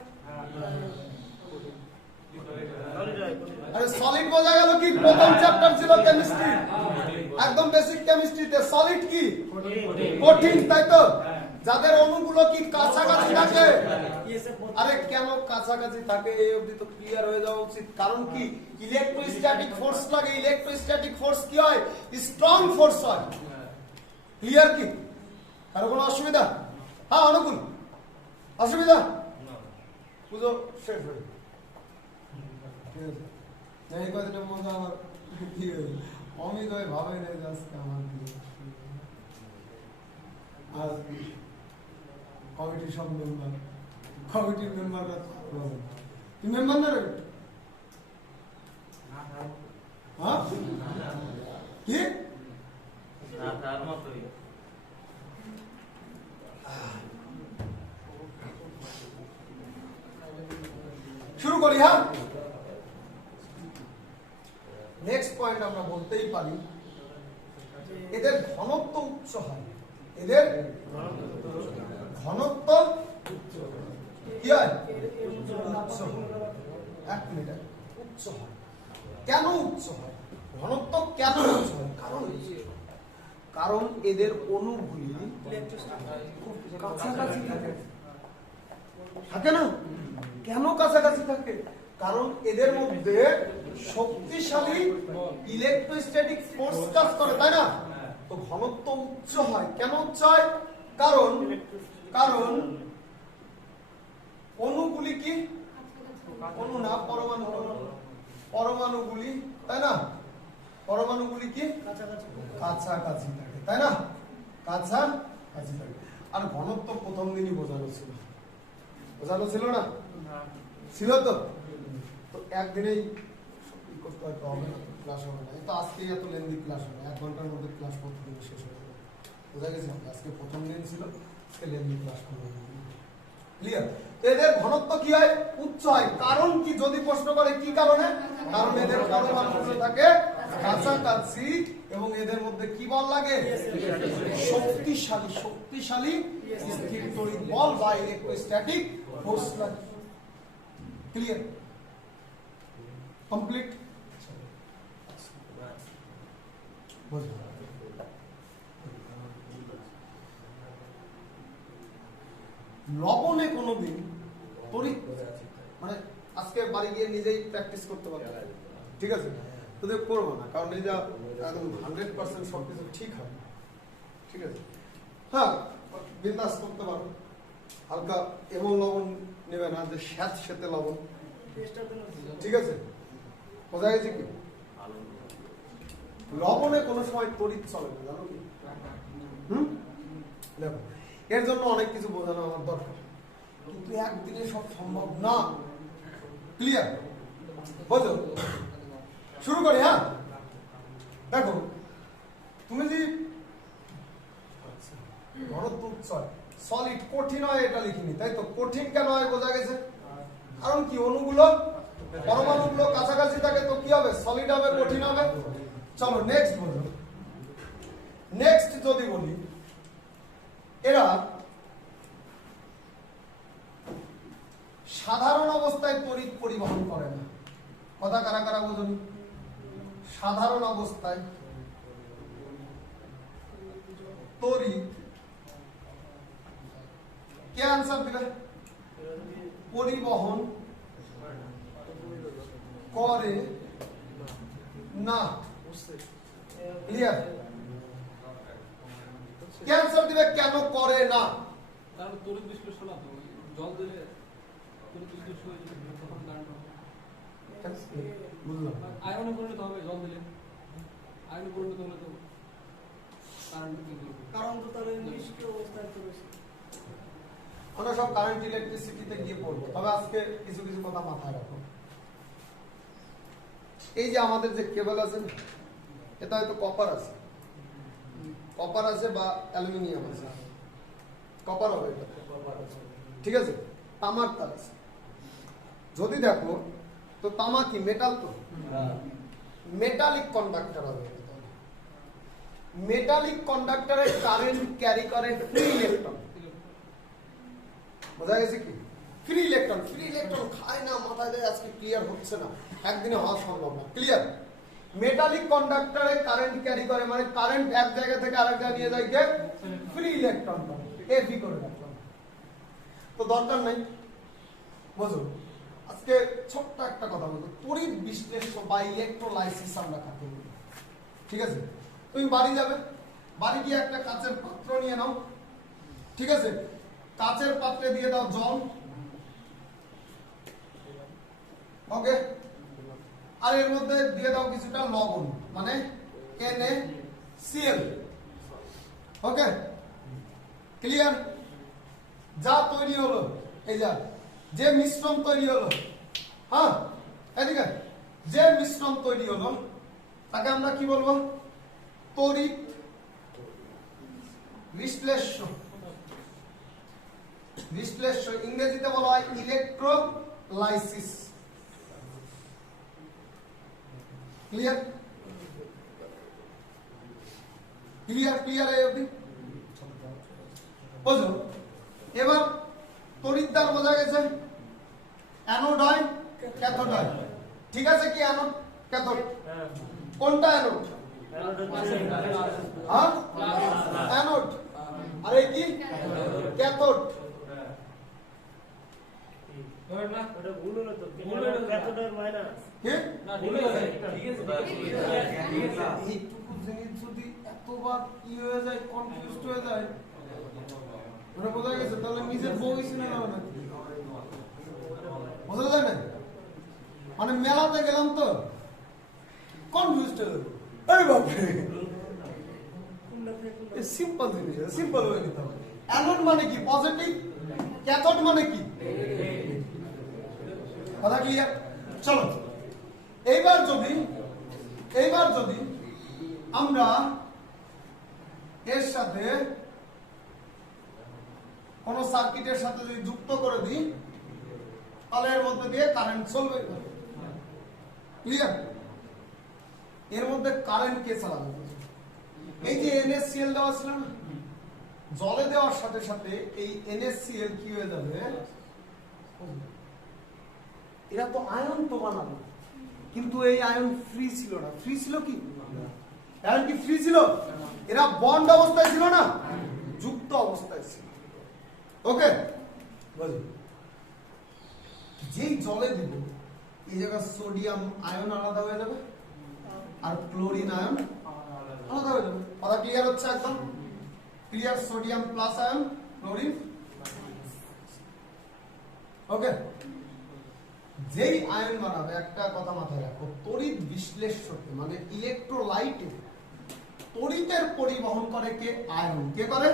আরে সলিড বোঝা গেল কি? প্রথম চ্যাপ্টার ছিল কেমিস্ট্রি, একদম বেসিক কেমিস্ট্রিতে সলিড কি? কঠিন, তাই তো? যাদের অণুগুলো কি কাছাকাছি থাকে। আরে কেন কাছাকাছি থাকে এই অবধি তো ক্লিয়ার হয়ে যাওয়া উচিত। কারণ কি? ইলেকট্রোস্ট্যাটিক ফোর্স লাগে। ইলেকট্রোস্ট্যাটিক ফোর্স কি হয়? স্ট্রং ফোর্স হয়। ক্লিয়ার কি? কারো কোনো অসুবিধা? হ্যাঁ অনুকূল, অসুবিধা? পুজো শেষ হয়ে এই কথাটা মজা আমার কি হয়েছে, অমিত হয়ে ভাবে নেই আজকে আমার আর কমিটির সব মেম্বার, কমিটির মেম্বাররা তুই মেম্বার না রে? হ্যাঁ কি শুরু করি? হ্যাঁ, নেক্সট পয়েন্ট আমরা বলতেই পারি এদের ঘনত্ব উচ্চ হয়। এদের ঘনত্ব কি হয়? উচ্চ হয়। এক মিনিট, উচ্চ হয় কেন? উচ্চ হয় ঘনত্ব কেন উচ্চ হয়? কারণ এদের অণুগুলি খুব কাছাকাছি থাকে, থাকে না? কেন কাছাকাছি থাকে? কারণ এদের মধ্যে শক্তিশালী ইলেকট্রোস্ট্যাটিক ফোর্স কাজ করে, তাই না? তো ঘনত্ব উচ্চ হয়। কেন উচ্চ হয়? কারণ কারণ অণুগুলি কি, অণু না পরমাণু, পরমাণুগুলি, তাই না? পরমাণুগুলি কি কাছাকাছি থাকে, তাই না? কাছাকাছি থাকে। আর ঘনত্ব প্রথম দিনই বোঝানো ছিল, বোঝানো ছিল না? ছিল তো? তো একদিনেই করতে হয়তো হবে না, ক্লাস হবে না। তো আজকেই এত লেন্দি ক্লাস হবে, 1 ঘন্টার মধ্যে ক্লাস প্রথম শেষ হয়ে যাবে। বোঝা গেছে? আজকে প্রথম দিন ছিল, আজকে লেন্দি ক্লাস করবো। ক্লিয়ার? এদের ঘনত্ব কি হয়? উচ্চ হয়। কারণ কি? যদি প্রশ্ন করে কি কারণে? কারণ এদের পরমাণুগুলো থাকে কাছাকাছি এবং এদের মধ্যে কি বল লাগে? শক্তিশালী শক্তিশালী স্থির তড়িৎ বল বা ইলেকট্রোস্ট্যাটিক ফোর্স লাগে। ক্লিয়ার? কমপ্লিট? লবণে কোনোদিন তড়িৎ, মানে আজকে বাড়ি গিয়ে নিজেই প্র্যাকটিস করতে পারবে, ঠিক আছে? তোদের করবো না, কারণ এই যা একদম 100% সবকিছু ঠিক হয়, ঠিক আছে? হ্যাঁ, বিন্দাস করতে পারো। হালকা এমন লবণ নেবে না যে স্যাঁতে লবণ, ঠিক আছে? বোঝা গেছে কি? লবণে কোনো সময় তড়িৎ চলে না, জানো কি? দেখো, এর জন্য অনেক কিছু বোঝানো আমার দরকার, কিন্তু একদিনে সব সম্ভব না। ক্লিয়ার? বোঝো? শুরু করি। হ্যাঁ, দেখো, তুমি যদি ঘনত্ব উচ্চ হয়, সলিড কঠিন হয় এটা লিখিনি, তাই তো? কঠিন কেন হয় বোঝা গেছে? কারণ কি? অণুগুলো পরমাণুগুলো কাছাকাছি থাকে, তো কি হবে? সলিড হবে, কঠিন হবে। চলো নেক্সট বলো। নেক্সট যদি বলি, এরা সাধারণ অবস্থায় তড়িৎ পরিবহন করে না। কথা কারা কারা বোঝেন? সাধারণ অবস্থায় তড়িৎ, কে আনসার দিবে? পরিবহন করে না। ক্লিয়ার? কেন করে না? কারণ তড়িৎ বিশ্লেষণ না তো জল দিলে তড়িৎ বিশ্লেষণ হয়ে যাবে তখন কারেন্ট হবে। বুঝলাম। আয়নে পরিণত হবে জল দিলে, আয়নে পরিণত হলে তো কারেন্ট কি করবে? কারণ তো তাহলে নিষ্ক্রিয় অবস্থায় তো রয়েছে। আমরা সব কারেন্ট ইলেকট্রিসিটিতে গিয়ে পড়বো, তবে আজকে কিছু কিছু কথা মাথায় রাখো। এই যে আমাদের যে কেবল আছে, এটা হয়তো কপার আছে, কপার আছে বা অ্যালুমিনিয়াম আছে, কপার হবে এটা, ঠিক আছে, তামার তার আছে। যদি দেখো তো তামা কি মেটাল, তো মেটালিক কন্ডাক্টর হবে। মেটালিক কন্ডাক্টরে কারেন্ট ক্যারি করে ফ্রি ইলেকট্রন। বোঝা গেছে কি? ফ্রি ইলেকট্রন, ফ্রি ইলেকট্রন খায় না, মাথায় দেয়, আজকে ক্লিয়ার হচ্ছে না, একদিনে হওয়া সম্ভব না। ক্লিয়ার? মেটালিক কন্ডাক্টরে কারেন্ট ক্যারি করে, মানে কারেন্ট এক জায়গা থেকে আরেক জায়গায় নিয়ে যায় কে? Free electron. এফি করে রাখলাম, তো দরকার নাই। বুঝো, আজকে ছোট্ট একটা কথা বলবো, তড়িৎ বিশ্লেষণ বা ইলেকট্রোলাইসিস আমরা কাকে বলি? ঠিক আছে, তুমি বাড়ি যাবে, বাড়ি গিয়ে একটা কাচের পাত্র নিয়ে নাও, ঠিক আছে, কাচের পাত্রে দিয়ে দাও জল, ওকে, আর এর মধ্যে দিয়ে দাও কিছুটা লবণ, মানে NaCl, ওকে, ক্লিয়ার? যা তৈরি হলো, এই যা যে মিশ্রণ তৈরি হলো, হ্যাঁ, এদিকে যে মিশ্রণ তৈরি হলো তাকে আমরা কি বলবো? তড়িৎ বিশ্লেষ্য। বিশ্লেষ্য ইংরেজিতে বলা হয় ইলেকট্রোলাইসিস। ক্লিয়ার? ক্লিয়ার? ক্লিয়ার? এই অবধি বুঝো? এবার তড়িৎদ্বার বোঝা গেছে, অ্যানোড হয়, ক্যাথোড হয়, ঠিক আছে কি? অ্যানোড ক্যাথোড, কোনটা অ্যানোড? হ্যাঁ, অ্যানোড, আর এই কি? ক্যাথোড। না ওটা ভুল হলো তো, ক্যাথোডের মাইনাস কি? না ঠিক আছে, ঠিক আছে। এইটুকু জিনিস যদি এতবার কি হয়ে যায়, কনফিউজড হয়ে যায়, মানে বোঝা গেছে, তাহলে নিজের বই শুনে নাও না, বোঝা যায় না? মানে মেলাতে গেলাম তো কনফিউজড হয়ে যাবো, এই বাপরে, সিম্পল জিনিস, সিম্পল হয়ে নিতে হবে। অ্যানোড মানে কি? পজিটিভ। ক্যাথোড মানে কি? কথা ক্লিয়ার? চলো, এইবার যদি আমরা এর সাথে কোন সার্কিটের সাথে যদি যুক্ত করে দিই, তাহলে এর মধ্যে দিয়ে কারেন্ট চলবে। ক্লিয়ার? এর মধ্যে কারেন্ট কে চালাবে? এই যে NaCl দেওয়া ছিল না, জলে দেওয়ার সাথে সাথে এই NaCl কি হয়ে যাবে? এরা তো আয়ন তো বানালো, কিন্তু এই আয়ন ফ্রি ছিল না। ফ্রি ছিল কি? আয়ন কি ফ্রি ছিল? এরা বন্ড অবস্থায় ছিল না, যুক্ত অবস্থায় ছিল। ওকে, যেই জলে দিব, এই জায়গায় সোডিয়াম আয়ন আলাদা হয়ে যাবে আর ক্লোরিন আয়ন আলাদা হয়ে যাবে। কথা ক্লিয়ার হচ্ছে? একদম clear? Sodium plus ion, chlorine, okay. যেই আয়ন বানাবে, একটা কথা মাথায় রাখো, তড়িৎ বিশ্লেষ্যকে মানে ইলেকট্রোলাইটে তড়িতের পরিবহন করে কে? আয়ন। কে করে?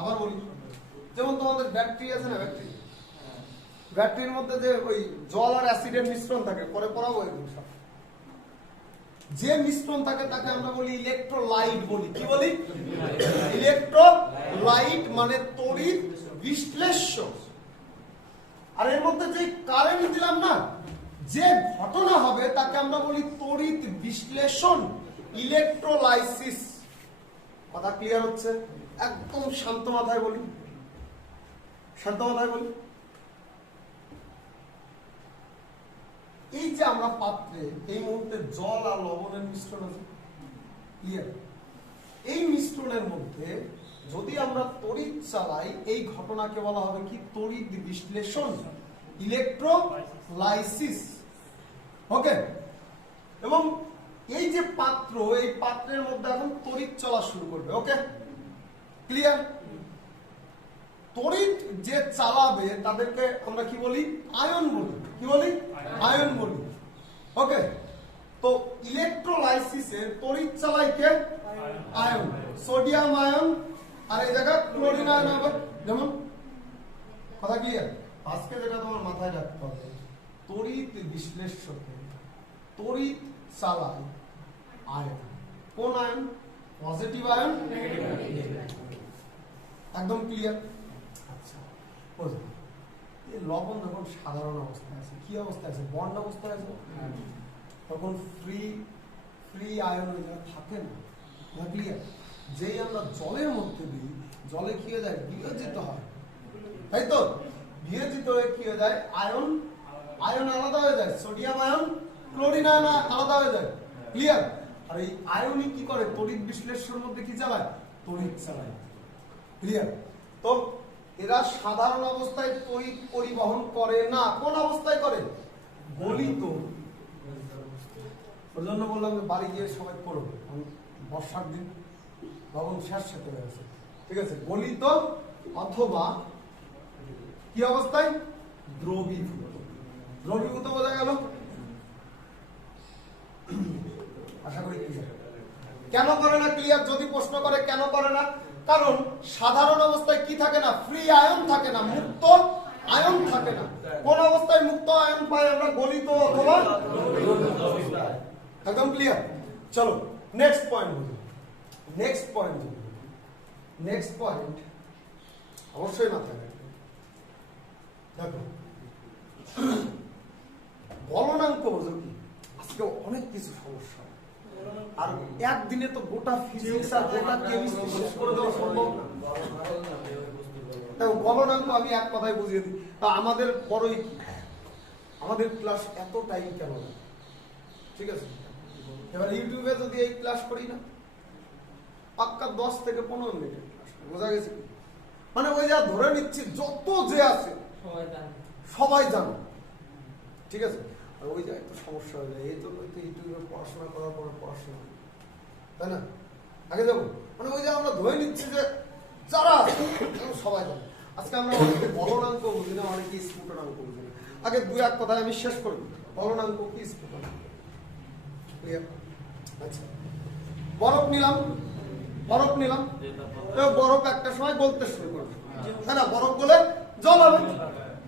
আবার বলি, যেমন তোমাদের ব্যাটারি আছে না, ব্যাটারির মধ্যে যে ওই জল আর অ্যাসিডের মিশ্রণ থাকে, পরে পড়াবো এগুলো সব। যে মিশ্রণ থাকে তাকে আমরা বলি ইলেকট্রোলাইট বলি। কি বলি? ইলেকট্রোলাইট মানে তড়িৎ বিশ্লেষ্য। আর এর মধ্যে যে কারেন্ট দিলাম না, যে ঘটনা হবে তাকে আমরা বলি তড়িৎ বিশ্লেষণ, ইলেকট্রোলাইসিস। কথা ক্লিয়ার হচ্ছে? একদম শান্ত মাথায় বলি, শান্ত মাথায় বলি। এই যে আমরা পাত্রে এই মুহূর্তে জল আর লবণের মিশ্রণ আছে, ক্লিয়ার? এই মিশ্রণের মধ্যে যদি আমরা তড়িৎ চালাই, এই ঘটনাকে বলা হবে কি? তড়িৎ বিশ্লেষণ, ইলেকট্রোলাইসিস। ওকে, এবং এই যে পাত্র, এই পাত্রের মধ্যে এখন তড়িৎ চলা শুরু করবে। ওকে, ক্লিয়ার? তড়িৎ যে চালাবে তাদেরকে আমরা কি বলি? আয়ন বলি। কি বলি? আয়ন বলি। ওকে, তো ইলেকট্রোলাইসিসে তড়িৎ চালায় কে? আয়ন। সোডিয়াম আয়ন, আর এই জায়গায় ক্লোরিন আয়ন হবে। যেমন কথা ক্লিয়ার? আজকে যেটা তোমার মাথায় রাখতে হবে, তড়িৎ বিশ্লেষকে তড়িৎ চালায় আয়ন। কোন আয়ন? পজিটিভ আয়ন, একদম ক্লিয়ার? আচ্ছা, বুঝুন। এই লবণ যখন সাধারণ অবস্থায় আছে, কি অবস্থায় আছে? বন্ড অবস্থায় আছে, তখন ফ্রি আয়ন ওই জায়গায় থাকে না। ক্লিয়ার? যেই আমরা জলের মধ্যে দিই, জলে কি হয়ে যায়? বিয়োজিত হয়, তাই তো? বিয়োজিত হয়ে কি হয়ে যায়? আয়ন আলাদা হয়ে যায়। সোডিয়াম আয়ন, ক্লোরিন আয়ন আলাদা হয়ে যায়। ক্লিয়ার? আর এই আয়নই কি করে? তড়িৎ বিশ্লেষণের মধ্যে কি চালায়? তড়িৎ চালায়। ক্লিয়ার? তো এরা সাধারণ অবস্থায় তড়িৎ পরিবহন করে না। কোন অবস্থায় করে? গলিত। ওর জন্য বললাম যে বাড়ি গিয়ে সবাই করবে, বর্ষার দিন লবণ শেষ হতে হয়েছে। ঠিক আছে? গলিত অথবা কি অবস্থায়? দ্রবীভূত। দ্রবীভূত বোঝা গেল? আশা করি ক্লিয়ার। কেন করে না? ক্লিয়ার? যদি প্রশ্ন করে কেন করে না, কারণ সাধারণ অবস্থায় কি থাকে না? ফ্রি আয়ন থাকে না, মুক্ত আয়ন থাকে না। কোন অবস্থায় মুক্ত আয়ন পাই আমরা? গলিত অথবা দ্রবীভূত অবস্থায়। একদম ক্লিয়ার? চলো নেক্সট পয়েন্ট বুঝুন। নেক্সট পয়েন্ট অবশ্যই মাথায় রাখবে। দেখো, গলনাঙ্ক বুঝো কি? আজকে অনেক কিছু সমস্যা, আর একদিনে তো গোটা ফিজিক্স আর গোটা কেমিস্ট্রি শেষ করে দেওয়া সম্ভব না। দেখো, গলনাঙ্ক আমি এক কথায় বুঝিয়ে দিই। আমাদের বড়ই আমাদের ক্লাস এত টাইম কেন না? ঠিক আছে, এবার ইউটিউবে যদি এই ক্লাস করি না, পাক্কা 10 থেকে 15 মিনিটের ক্লাস। বোঝা গেছে? মানে ওই যা ধরে নিচ্ছি যত যে আছে সবাই জানো। ঠিক আছে? আর ওই জায়গায় একটু সমস্যা হয়ে যায়, এই জন্যই তো ইউটিউবে পড়াশোনা করার পরে পড়াশোনা, তাই না? আগে যাবো, মানে ওই যে আমরা ধরে নিচ্ছি যে যারা সবাই জানে। আজকে আমরা অনেকে বলনাঙ্ক বুঝি না, অনেকে স্ফুটনাঙ্ক বুঝি না। আগে 2-1 কথায় আমি শেষ করি। বলনাঙ্ক কি, স্ফুটনাঙ্ক। আচ্ছা, বরফ নিলাম। বরফ একটা সময় গলতে শুরু করবে, তাই না? বরফ গলে জল হবে।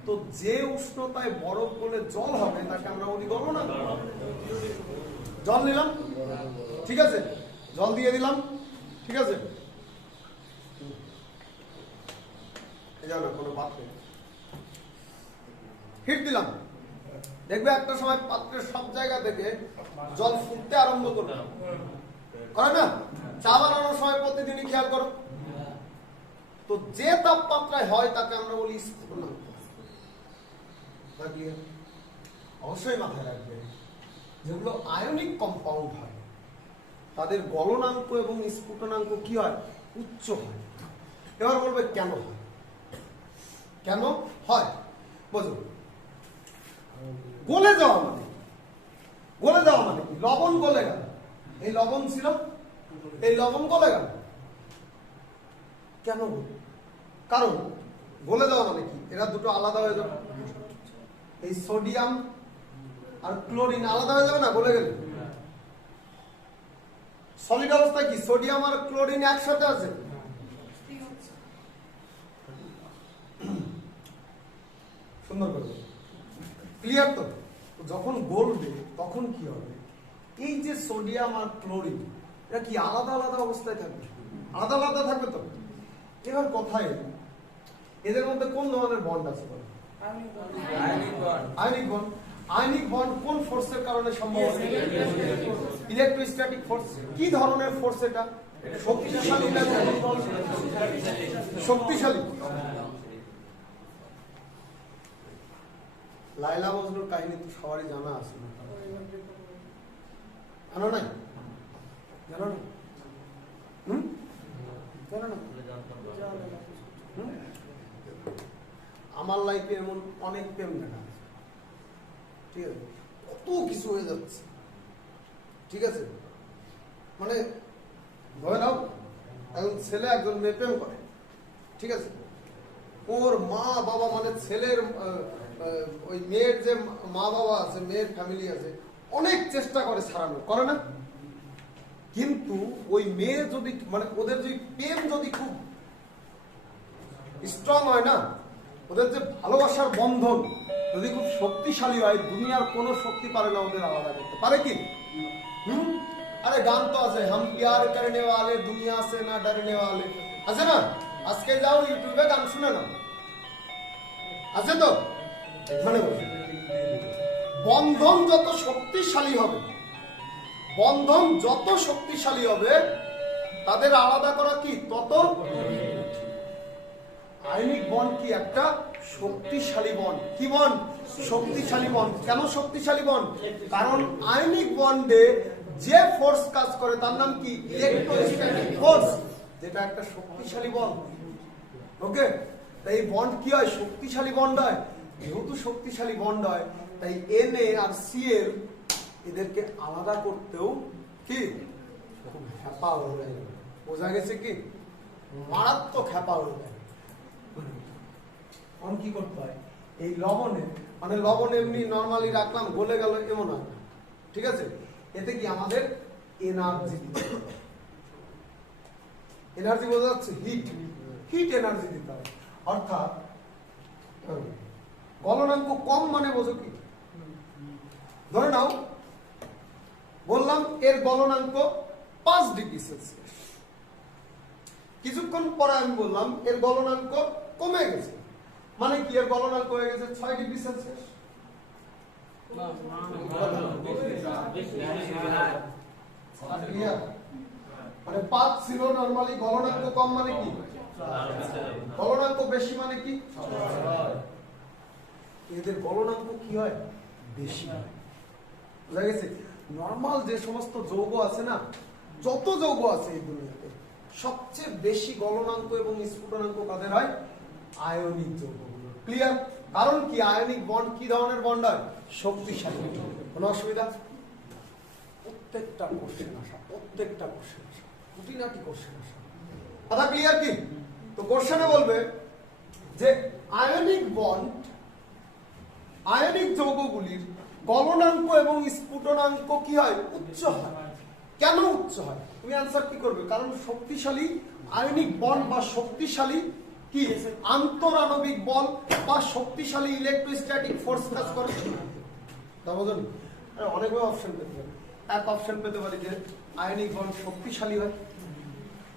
তো যে উষ্ণতায় বরফ গলে জল হবে তাকে আমরা বলি গলনাঙ্ক। জল নিলাম, ঠিক আছে? জল দিয়ে দিলাম, ঠিক আছে? কোনো পাত্রে হিট দিলাম, দেখবে একটা সময় পাত্রের সব জায়গা থেকে জল ফুটতে আরম্ভ করবে, করে না? চা বানানোর সময় প্রতিদিনই খেয়াল করো। তো যে তাপমাত্রায় হয় তাকে আমরা বলি স্ফুটনাঙ্ক। অবশ্যই মাথায় রাখবে, যেগুলো আয়নিক কম্পাউন্ড হয় তাদের গলনাঙ্ক এবং স্ফুটনাঙ্ক কি হয়? উচ্চ হয়। এবার বলবে কেন হয়? কেন হয় বুঝো। গলে যাওয়া মানে কি? লবণ গলে গেল, এই লবণ ছিল, এই লবণ গলে গেল। কেন? কারণ গলে যাওয়া মানে কি? এরা দুটো আলাদা হয়ে যাবে। এই সোডিয়াম আর ক্লোরিন আলাদা হয়ে যাবে না গলে গেলে? সলিড অবস্থায় কি সোডিয়াম আর ক্লোরিন একসাথে আছে? সুন্দর করে ক্লিয়ার তো? যখন গলবে তখন কি হবে? এই যে সোডিয়াম আর ক্লোরিন এরা কি আলাদা আলাদা অবস্থায় থাকবে? আলাদা আলাদা থাকবে তো। এবার কথায় এদের মধ্যে কোন ধরনের বন্ড আছে? আয়নিক বন্ড কোন ফোর্সের কারণে সম্ভব হবে? Electrostatic force. কি ধরনের ফোর্স এটা? শক্তিশালী না? শক্তিশালী। লায়লা মজনুর কাহিনী তো সবারই জানা আছে, জানো নাই? জানো না? জানো না? আমার লাইফে এমন অনেক প্রেম দেখা আছে, ঠিক আছে? কত কিছু হয়ে যাচ্ছে, ঠিক আছে? মানে ধরে নাও এখন ছেলে একজন মেয়ে প্রেম করে, ঠিক আছে, ওর মা বাবা মানে ছেলের ওই মেয়ের যে মা বাবা আছে, মেয়ের ফ্যামিলি আছে, অনেক চেষ্টা করে ছাড়ানোর, করে না? কিন্তু ওই মেয়ে যদি মানে ওদের যদি প্রেম যদি খুব স্ট্রং হয় না, ওদের যে ভালোবাসার বন্ধন যদি খুব শক্তিশালী হয়, দুনিয়ার কোনো শক্তি পারে না ওদের আলাদা করতে, পারে কি? আরে গান তো আছে, হাম প্যার করনে ওয়ালে দুনিয়া সে না ডরনে ওয়ালে, আছে না? আজকে যাও ইউটিউবে গান শুনে না, আছে তো? মানে বন্ধন যত শক্তিশালী হবে, বন্ধন যত শক্তিশালী হবে, তাদের আলাদা করা কি তত। আইনিক বন্ড কি একটা শক্তিশালী বন্ড। কি বন্ড? শক্তিশালী বন্ড। কেন শক্তিশালী বন্ড? কারণ আইনিক বন্ডে যে ফোর্স কাজ করে তার নাম কি? ইলেকট্রোস্ট্যাটিক ফোর্স, যেটা একটা শক্তিশালী বন্ড। ওকে, তাই এই বন্ড কি হয়? শক্তিশালী বন্ড হয়। যেহেতু শক্তিশালী বন্ড হয়, তাই Na আর Cl এদেরকে আলাদা করতেও কি খুব হ্যাপা হয়ে যায়। বোঝা গেছে কি? মারাত্মক হ্যাপা হয়ে যায়। এখন কি করতে হয়? এই লবণে মানে লবণ এমনি নর্মালি রাখলাম, গলে গেল, এমন হয় না, ঠিক আছে? এতে কি আমাদের এনার্জি দিতে হবে। এনার্জি বোঝা যাচ্ছে? হিট, হিট এনার্জি দিতে হবে। অর্থাৎ গলনাঙ্ক কম মানে বোঝো কি? ধরে নাও বললাম এর গলনাঙ্ক 5 ডিগ্রি সেলসিয়াস, কিছুক্ষণ পরে আমি বললাম এর গলনাঙ্ক কমে গেছে, মানে কি এর গলনাঙ্ক হয়ে গেছে 6 ডিগ্রি সেলসিয়াস। মানে 5 ছিল নরমালি, গলনাঙ্ক কম মানে কি? গলনাঙ্ক বেশি মানে কি? এদের গলনাঙ্ক কি হয়? বেশি হয়। বুঝা গেছে? নরমাল যে সমস্ত যৌগ আছে না, যত যৌগ আছে এই দুনিয়াতে, সবচেয়ে বেশি গলনাঙ্ক এবং স্ফুটনাঙ্ক কাদের হয়? আয়নিক যৌগগুলো। ক্লিয়ার? কারণ কি? আয়নিক বন্ড কি ধরনের বন্ড হয়? শক্তিশালী। কোনো অসুবিধা? প্রত্যেকটা কোশ্চেন আসা, প্রত্যেকটা কোশ্চেন আসা, খুঁটিনাটি কোশ্চেন আসা। কথা ক্লিয়ার কি? তো কোশ্চেনে বলবে যে আয়নিক বন্ড, আয়নিক যৌগগুলির গলনাঙ্ক এবং স্ফুটনাঙ্ক কি হয়? উচ্চ হয়। কেন উচ্চ হয়? তুমি আনসার কি করবে? কারণ শক্তিশালী আয়নিক বন্ড বা শক্তিশালী কি আন্তরাণবিক বল বা শক্তিশালী ইলেকট্রোস্ট্যাটিক ফোর্স কাজ করে। তা বোঝেন? অনেকগুলো অপশন পেতে পারি। এক অপশন পেতে পারি যে আয়নিক বন্ড শক্তিশালী হয়।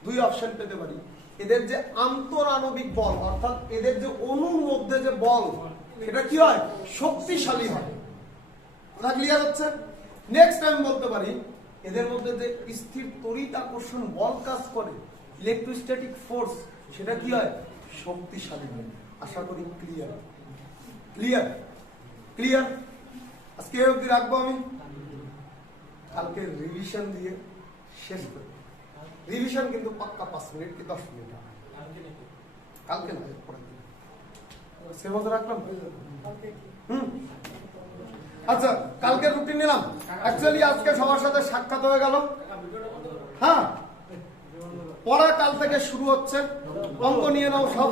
2 অপশন পেতে পারি এদের যে আন্তরাণবিক বল, অর্থাৎ এদের যে অণুর মধ্যে যে বল, সেটা কি হয়? শক্তিশালী হয়। কথা ক্লিয়ার হচ্ছে? নেক্সট টাইম বলতে পারি এদের মধ্যে যে স্থির তড়িৎ আকর্ষণ বল কাজ করে, ইলেকট্রোস্ট্যাটিক ফোর্স, সেটা কি হয়? শক্তিশালী হয়। আশা করি ক্লিয়ার। ক্লিয়ার? ক্লিয়ার? আজকে এই অবধি রাখবো আমি, কালকে রিভিশন দিয়ে শেষ করব। রিভিশন কিন্তু পাক্কা 5 মিনিট কি 10 মিনিট, কালকে না, পরের দিন। সে মতো রাখলাম। আচ্ছা, কালকে রুটিন নিলাম। অ্যাকচুয়ালি আজকে সবার সাথে সাক্ষাৎ হয়ে গেল। হ্যাঁ, পড়া কাল থেকে শুরু হচ্ছে। অঙ্ক নিয়ে নাও সব।